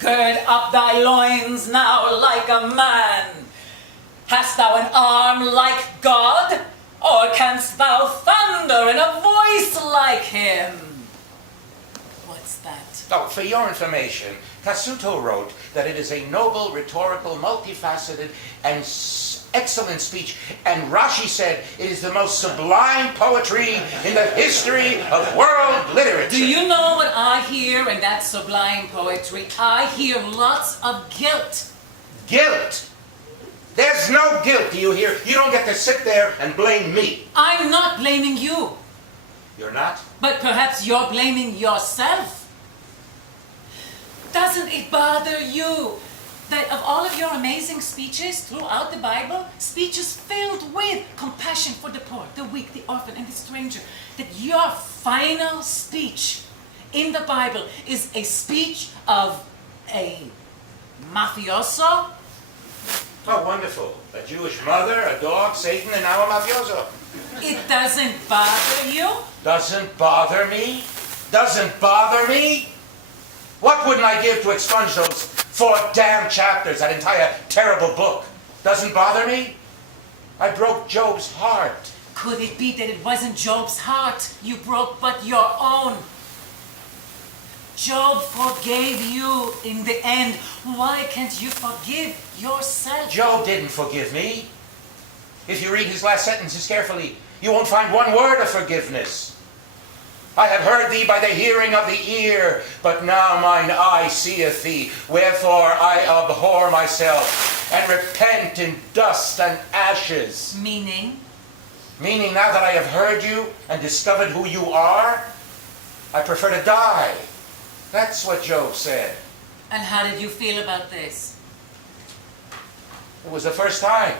Gird up thy loins now like a man. Hast thou an arm like God? Or canst thou thunder in a voice like him? What's that? Oh, for your information, Cassuto wrote that it is a noble, rhetorical, multifaceted, and excellent speech. And Rashi said it is the most sublime poetry in the history of world literature. Do you know what I hear in that sublime poetry? I hear lots of guilt. Guilt? There's no guilt, do you hear? You don't get to sit there and blame me. I'm not blaming you. You're not? But perhaps you're blaming yourself. Doesn't it bother you that of all of your amazing speeches throughout the Bible, speeches filled with compassion for the poor, the weak, the orphan, and the stranger, that your final speech in the Bible is a speech of a mafioso? Oh, wonderful. A Jewish mother, a dog, Satan, and now a mafioso. It doesn't bother you? Doesn't bother me? Doesn't bother me? What wouldn't I give to expunge those 4 damn chapters, that entire terrible book? Doesn't bother me? I broke Job's heart. Could it be that it wasn't Job's heart you broke, but your own? Job forgave you in the end. Why can't you forgive yourself? Job didn't forgive me. If you read his last sentences carefully, you won't find one word of forgiveness. I have heard thee by the hearing of the ear, but now mine eye seeth thee. Wherefore I abhor myself, and repent in dust and ashes. Meaning? Meaning, now that I have heard you and discovered who you are, I prefer to die. That's what Job said. And how did you feel about this? It was the first time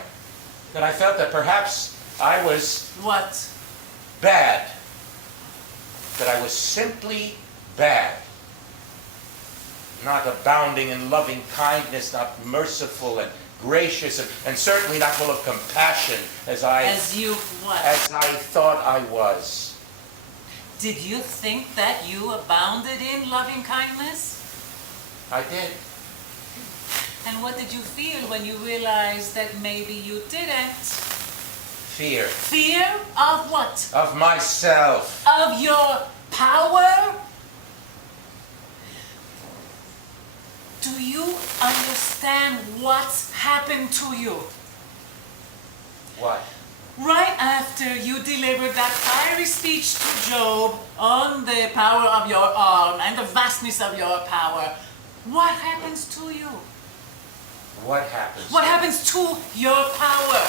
that I felt that perhaps I was What? bad. That I was simply bad. Not abounding in loving kindness, not merciful and gracious, and certainly not full of compassion as I thought I was. Did you think that you abounded in loving kindness? I did. And what did you feel when you realized that maybe you didn't? Fear. Fear of what? Of myself. Of your power? Do you understand what's happened to you? What? Right after you delivered that fiery speech to Job on the power of your arm and the vastness of your power, what happens to you? What happens? What happens to your power?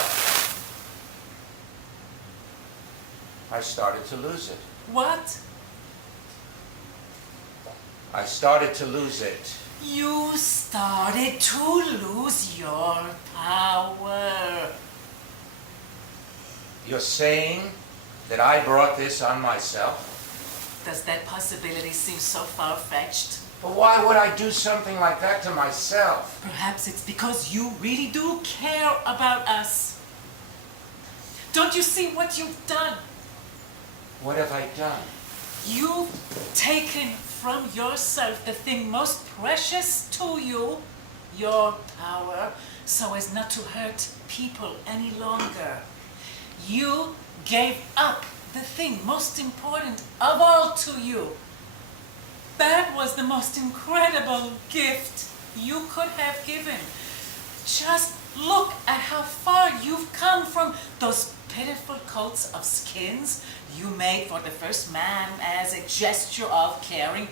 I started to lose it. What? I started to lose it. You started to lose your power. You're saying that I brought this on myself? Does that possibility seem so far-fetched? But why would I do something like that to myself? Perhaps it's because you really do care about us. Don't you see what you've done? What have I done? You've taken from yourself the thing most precious to you, your power, so as not to hurt people any longer. You gave up the thing most important of all to you. That was the most incredible gift you could have given. Just look at how far you've come from those pitiful coats of skins you made for the first man as a gesture of caring,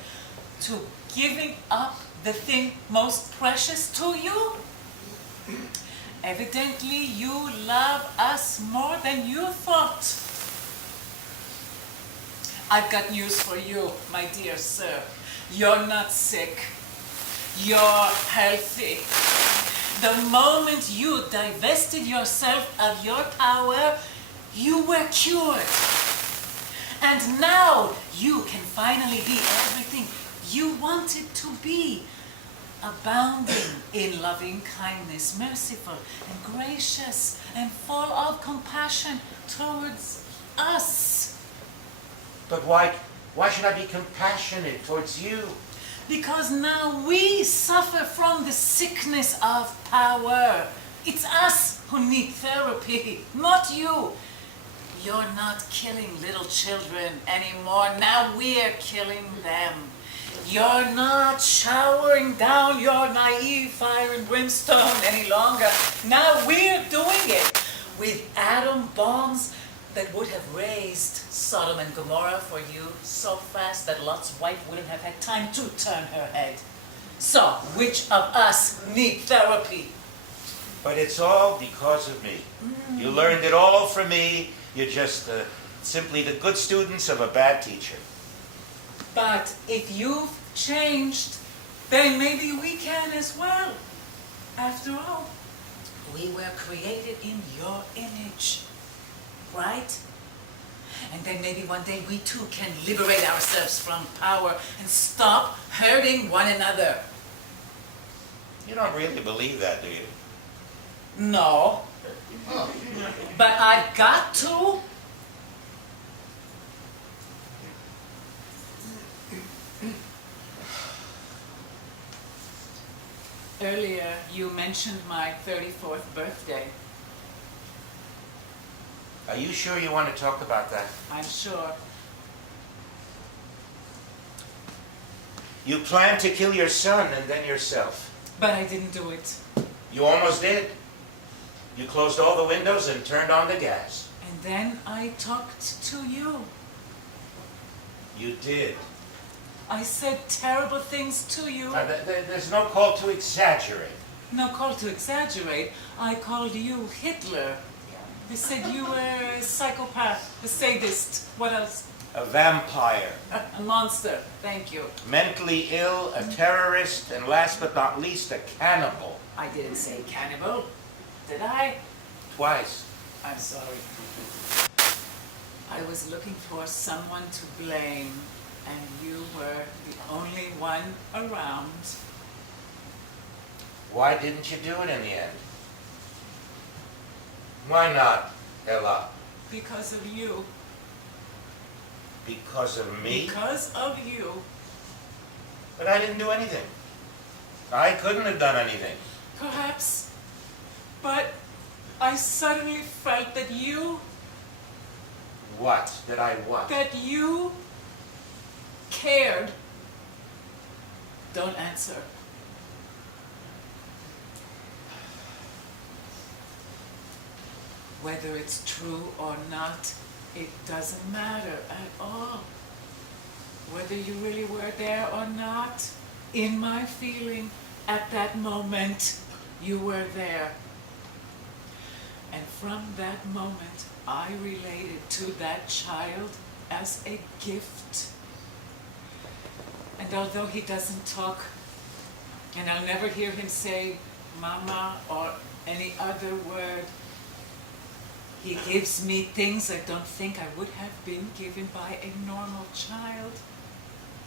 to giving up the thing most precious to you. Evidently, you love us more than you thought. I've got news for you, my dear sir. You're not sick. You're healthy. The moment you divested yourself of your power, you were cured. And now you can finally be everything you wanted to be. Abounding in loving kindness, merciful and gracious, and full of compassion towards us. But why should I be compassionate towards you? Because now we suffer from the sickness of power. It's us who need therapy, not you. You're not killing little children anymore. Now we're killing them. You're not showering down your naive fire and brimstone any longer. Now we're doing it with atom bombs that would have raised Sodom and Gomorrah for you so fast that Lot's wife wouldn't have had time to turn her head. So, which of us need therapy? But it's all because of me. You learned it all from me. You're just simply the good students of a bad teacher. But if you've changed, then maybe we can as well. After all, we were created in your image, right? And then maybe one day we too can liberate ourselves from power and stop hurting one another. You don't really believe that, do you? No. But I've got to. Earlier, you mentioned my 34th birthday. Are you sure you want to talk about that? I'm sure. You planned to kill your son and then yourself. But I didn't do it. You almost did. You closed all the windows and turned on the gas. And then I talked to you. You did. I said terrible things to you. There's no call to exaggerate. No call to exaggerate. I called you Hitler. They said you were a psychopath, a sadist. What else? A vampire. A monster. Thank you. Mentally ill, a terrorist, and last but not least, a cannibal. I didn't say cannibal. Did I? Twice. I'm sorry. I was looking for someone to blame, and you were the only one around. Why didn't you do it in the end? Why not, Ella? Because of you. Because of me? Because of you. But I didn't do anything. I couldn't have done anything. Perhaps. But I suddenly felt that you... What? That I what? That you cared. Don't answer. Whether it's true or not, it doesn't matter at all. Whether you really were there or not, in my feeling, at that moment, you were there. And from that moment, I related to that child as a gift. And although he doesn't talk, and I'll never hear him say mama or any other word, he gives me things I don't think I would have been given by a normal child.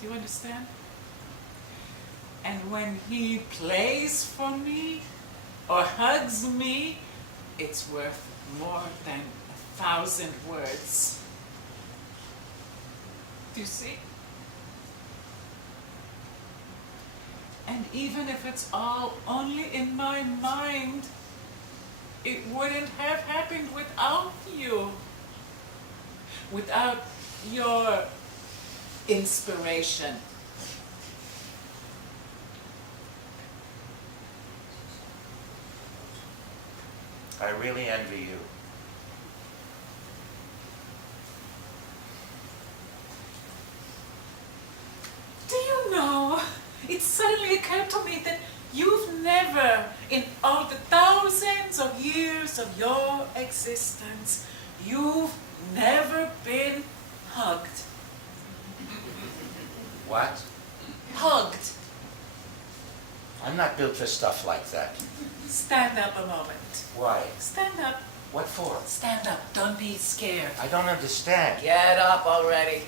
Do you understand? And when he plays for me or hugs me, it's worth more than 1,000 words. Do you see? And even if it's all only in my mind, it wouldn't have happened without you. Without your inspiration. I really envy you. Do you know, it suddenly occurred to me that you've never, in all the thousands of years of your existence, you've never been hugged. What? Hugged. I'm not built for stuff like that. Stand up a moment. Why? Stand up. What for? Stand up. Don't be scared. I don't understand. Get up already.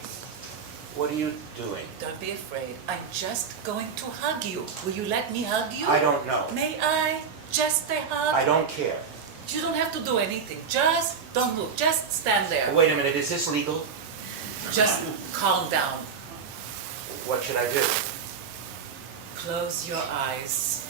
What are you doing? Don't be afraid. I'm just going to hug you. Will you let me hug you? I don't know. May I? Just a hug? I don't care. You don't have to do anything. Just don't move. Just stand there. Wait a minute, is this legal? Just calm down. What should I do? Close your eyes.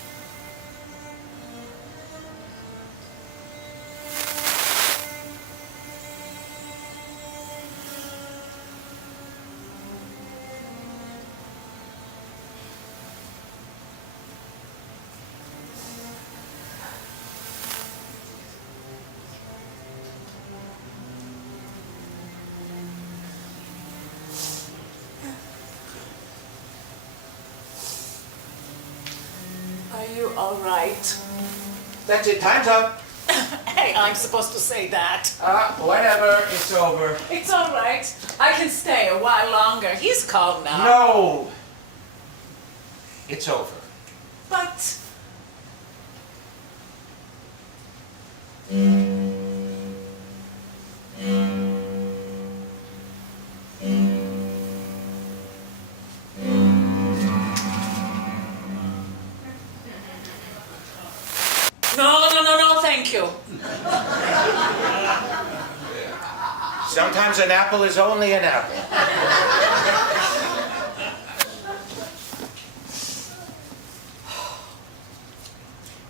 Are you all right? That's it, time's up. Hey, I'm supposed to say that. Whatever, it's over. It's all right. I can stay a while longer. He's calm now. No! It's over. But No, thank you. Sometimes an apple is only an apple.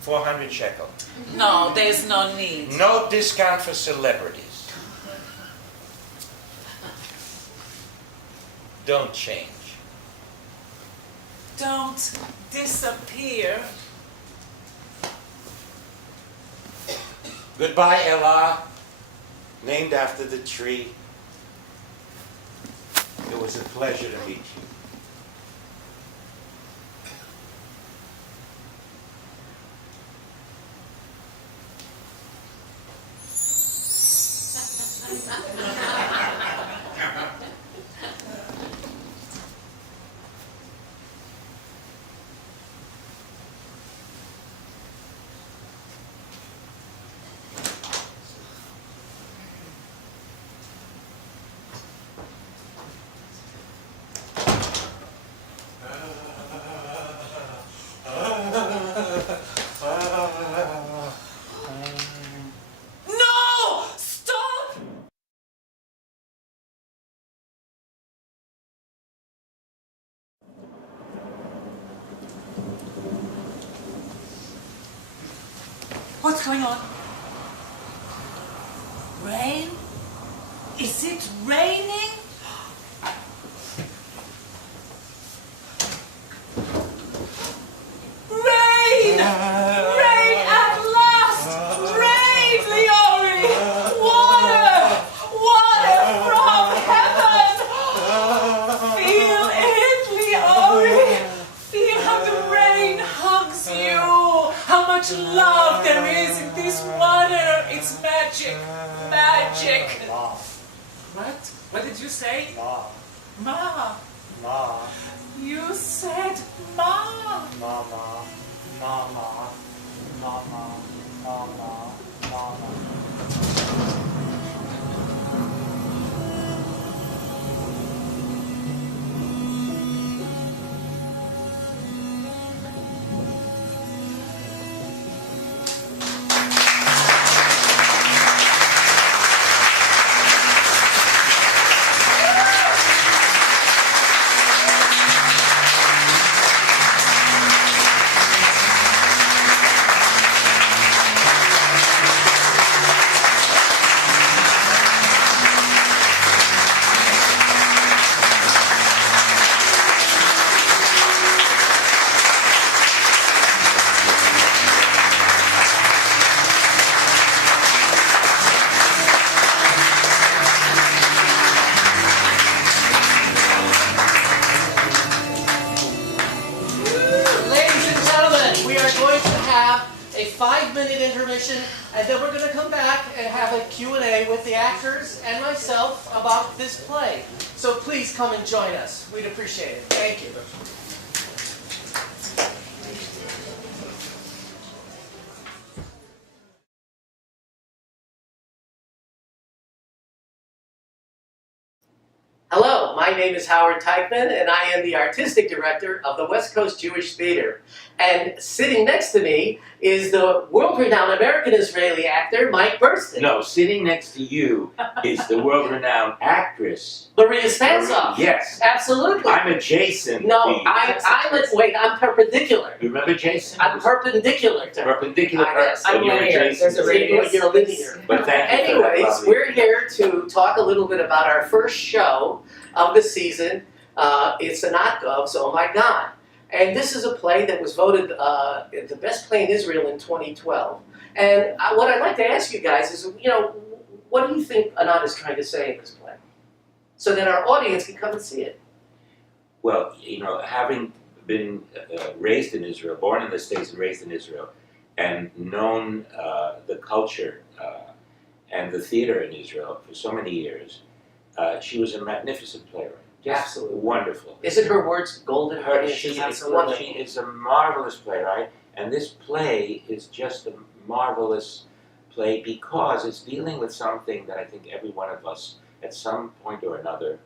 $400 shekel. No, there's no need. No discount for celebrities. Don't change. Don't disappear. Goodbye, Ella, named after the tree. It was a pleasure to meet you. No! Stop! What's going on? Rain? Is it raining? Rain! Rain at last! Rain, Leori! Water! Water from heaven! Feel it, Leori! Feel how the rain hugs you! How much love there is in this water! It's magic! Magic! Ma, What? What did you say? ma, Ma! ma, You said Ma! mama, mama, mama, mama, mama. Ladies and gentlemen, we are going to have a 5-minute intermission, and then we're going to come back and have a Q&A with the actors and myself about this play. So please come and join us. We'd appreciate it. Thank you. Hello, my name is Howard Teichman, and I am the artistic director of the West Coast Jewish Theater. And sitting next to me is the world-renowned American-Israeli actor, Mike Burston. No, sitting next to you is the world-renowned actress. Maria Spansoff. Yes. Absolutely. I'm adjacent to No, you. I'm perpendicular. You remember Jason? I'm perpendicular to her. Perpendicular. Yes, but I'm you're linear. adjacent. There's a radius. You're linear. But thank you for that Anyways, lovely- we're here to talk a little bit about our first show of the season. It's Anat Gov's Oh My God. And this is a play that was voted the best play in Israel in 2012. And what I'd like to ask you guys is, what do you think Anat is trying to say in this play? So that our audience can come and see it. Well, having been raised in Israel, born in the States and raised in Israel, and known the culture and the theater in Israel for so many years, she was a magnificent playwright. Just Absolutely. Wonderful. Isn't her words golden? She Absolutely. is a marvelous playwright, and this play is just a marvelous play because it's dealing with something that I think every one of us at some point or another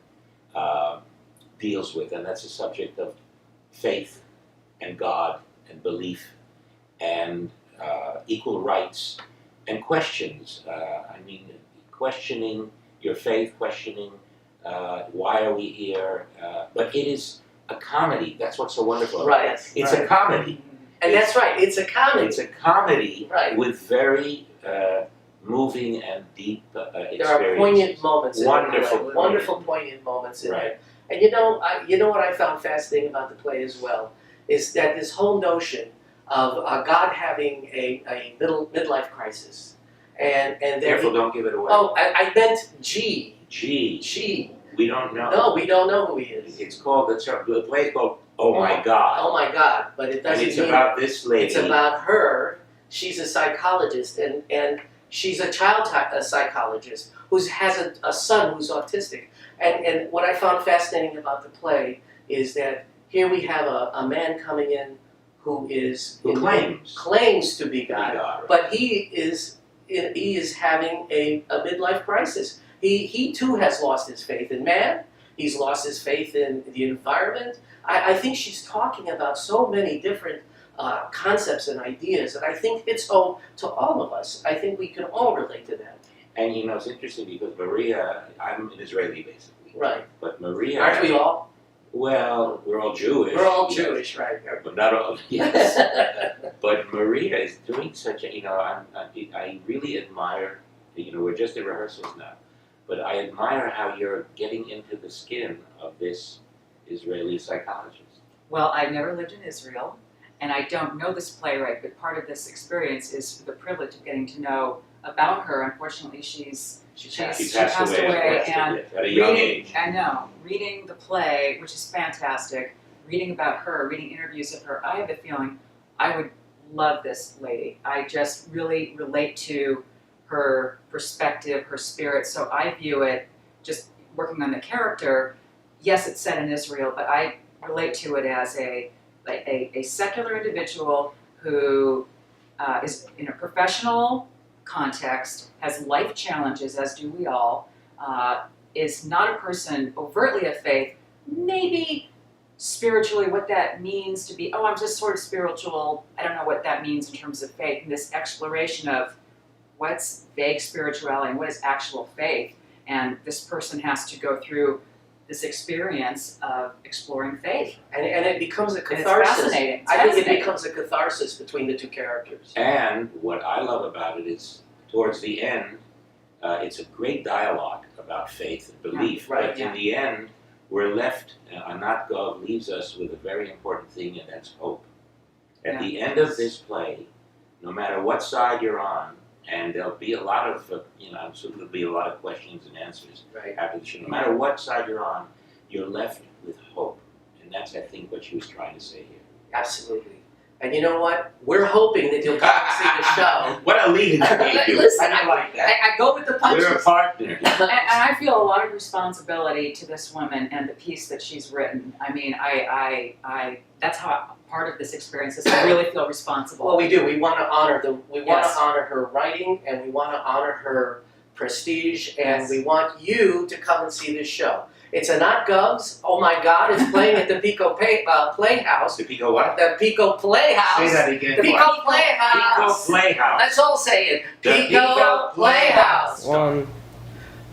deals with, and that's the subject of faith and God and belief and equal rights and questions. Questioning your faith, questioning why are we here, but it is a comedy. That's what's so wonderful. Right. It's a comedy. And that's right, it's a comedy. It's a comedy Right. with very moving and deep experiences. There are poignant moments in Wonderful, it. Wonderful poignant moments in Right. it. And you know what I found fascinating about the play as well is that this whole notion of God having a midlife crisis, and Careful, don't give it away. Oh, I meant G. G. We don't know. No, we don't know who he is. It's called the play is called Oh My God. Oh my God! But it doesn't. And it's mean about this lady. It's about her. She's a psychologist, and she's a child psychologist who has a son who's autistic. And what I found fascinating about the play is that here we have a man coming in who claims to be God, right. but he is having a midlife crisis. He too has lost his faith in man. He's lost his faith in the environment. I think she's talking about so many different concepts and ideas that I think hits home to all of us. I think we can all relate to that. And you know, it's interesting because Maria, I'm an Israeli basically. Right. But Maria... Aren't we all? Well, we're all Jewish. We're all yes. Jewish, right? But not all, yes. But Maria is doing such a, I really admire, we're just in rehearsals now, but I admire how you're getting into the skin of this Israeli psychologist. Well, I've never lived in Israel, and I don't know this playwright, but part of this experience is the privilege of getting to know about her. Unfortunately, she passed away and at a young age. I know. Reading the play, which is fantastic, reading about her, reading interviews of her, I have a feeling I would love this lady. I just really relate to her perspective, her spirit, so I view it, just working on the character, yes, it's set in Israel, but I relate to it as a secular individual who is in a professional context, has life challenges, as do we all, is not a person overtly of faith, maybe spiritually what that means to be, I'm just sort of spiritual, I don't know what that means in terms of faith, and this exploration of what's vague spirituality and what is actual faith, and this person has to go through this experience of exploring faith. And it becomes a catharsis. And it's fascinating. I think it becomes a catharsis between the two characters. And what I love about it is, towards the end, it's a great dialogue about faith and belief. Yeah, right, but in the end, we're left, Anat Gov leaves us with a very important thing, and that's hope. At the end of this play, no matter what side you're on, and there'll be a lot of, I'm sure there'll be a lot of questions and answers after the show. No matter what side you're on, you're left with hope. And that's, I think, what she was trying to say here. Absolutely. And you know what? We're hoping that you'll come and see the show. What a lead-in to make you. Listen, I like that. I go with the punches. We're a partner. And I feel a lot of responsibility to this woman and the piece that she's written. I mean, I that's how part of this experience is. I really feel responsible. Well, we do. We want to honor Yes. honor her writing, and we want to honor her prestige, and we want you to come and see this show. It's Anat Gov's Oh My God. It's playing at the Pico Playhouse. The Pico what? The Pico Playhouse. Say that again. The Pico Playhouse. Pico Playhouse. Let's all say it. The Pico Playhouse. One.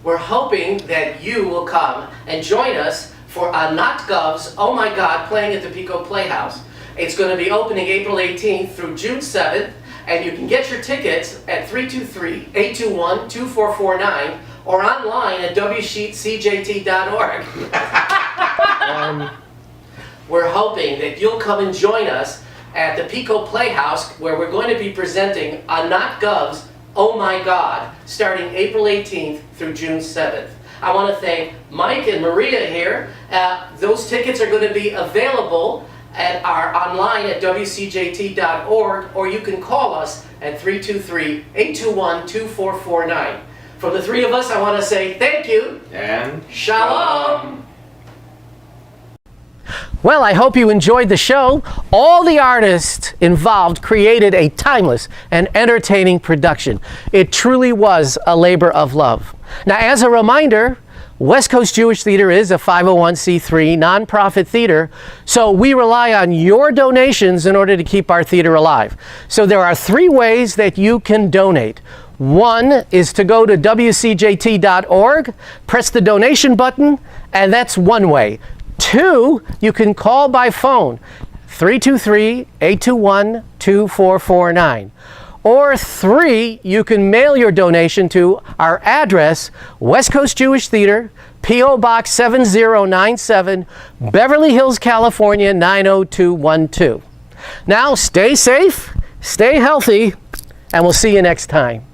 We're hoping that you will come and join us for Anat Gov's Oh My God playing at the Pico Playhouse. It's going to be opening April 18th through June 7th, and you can get your tickets at 323-821-2449 or online at WCJT.org. We're hoping that you'll come and join us at the Pico Playhouse, where we're going to be presenting Anat Gov's Oh My God, starting April 18th through June 7th. I want to thank Mike and Maria here. Those tickets are going to be available online at WCJT.org, or you can call us at 323-821-2449. From the three of us, I want to say thank you And Shalom. Well, I hope you enjoyed the show. All the artists involved created a timeless and entertaining production. It truly was a labor of love. Now, as a reminder, West Coast Jewish Theater is a 501c3 nonprofit theater, so we rely on your donations in order to keep our theater alive. So there are 3 ways that you can donate. One is to go to WCJT.org, press the donation button, and that's one way. 2, you can call by phone, 323-821-2449. Or 3, you can mail your donation to our address, West Coast Jewish Theater, P.O. Box 7097, Beverly Hills, California 90212. Now, stay safe, stay healthy, and we'll see you next time.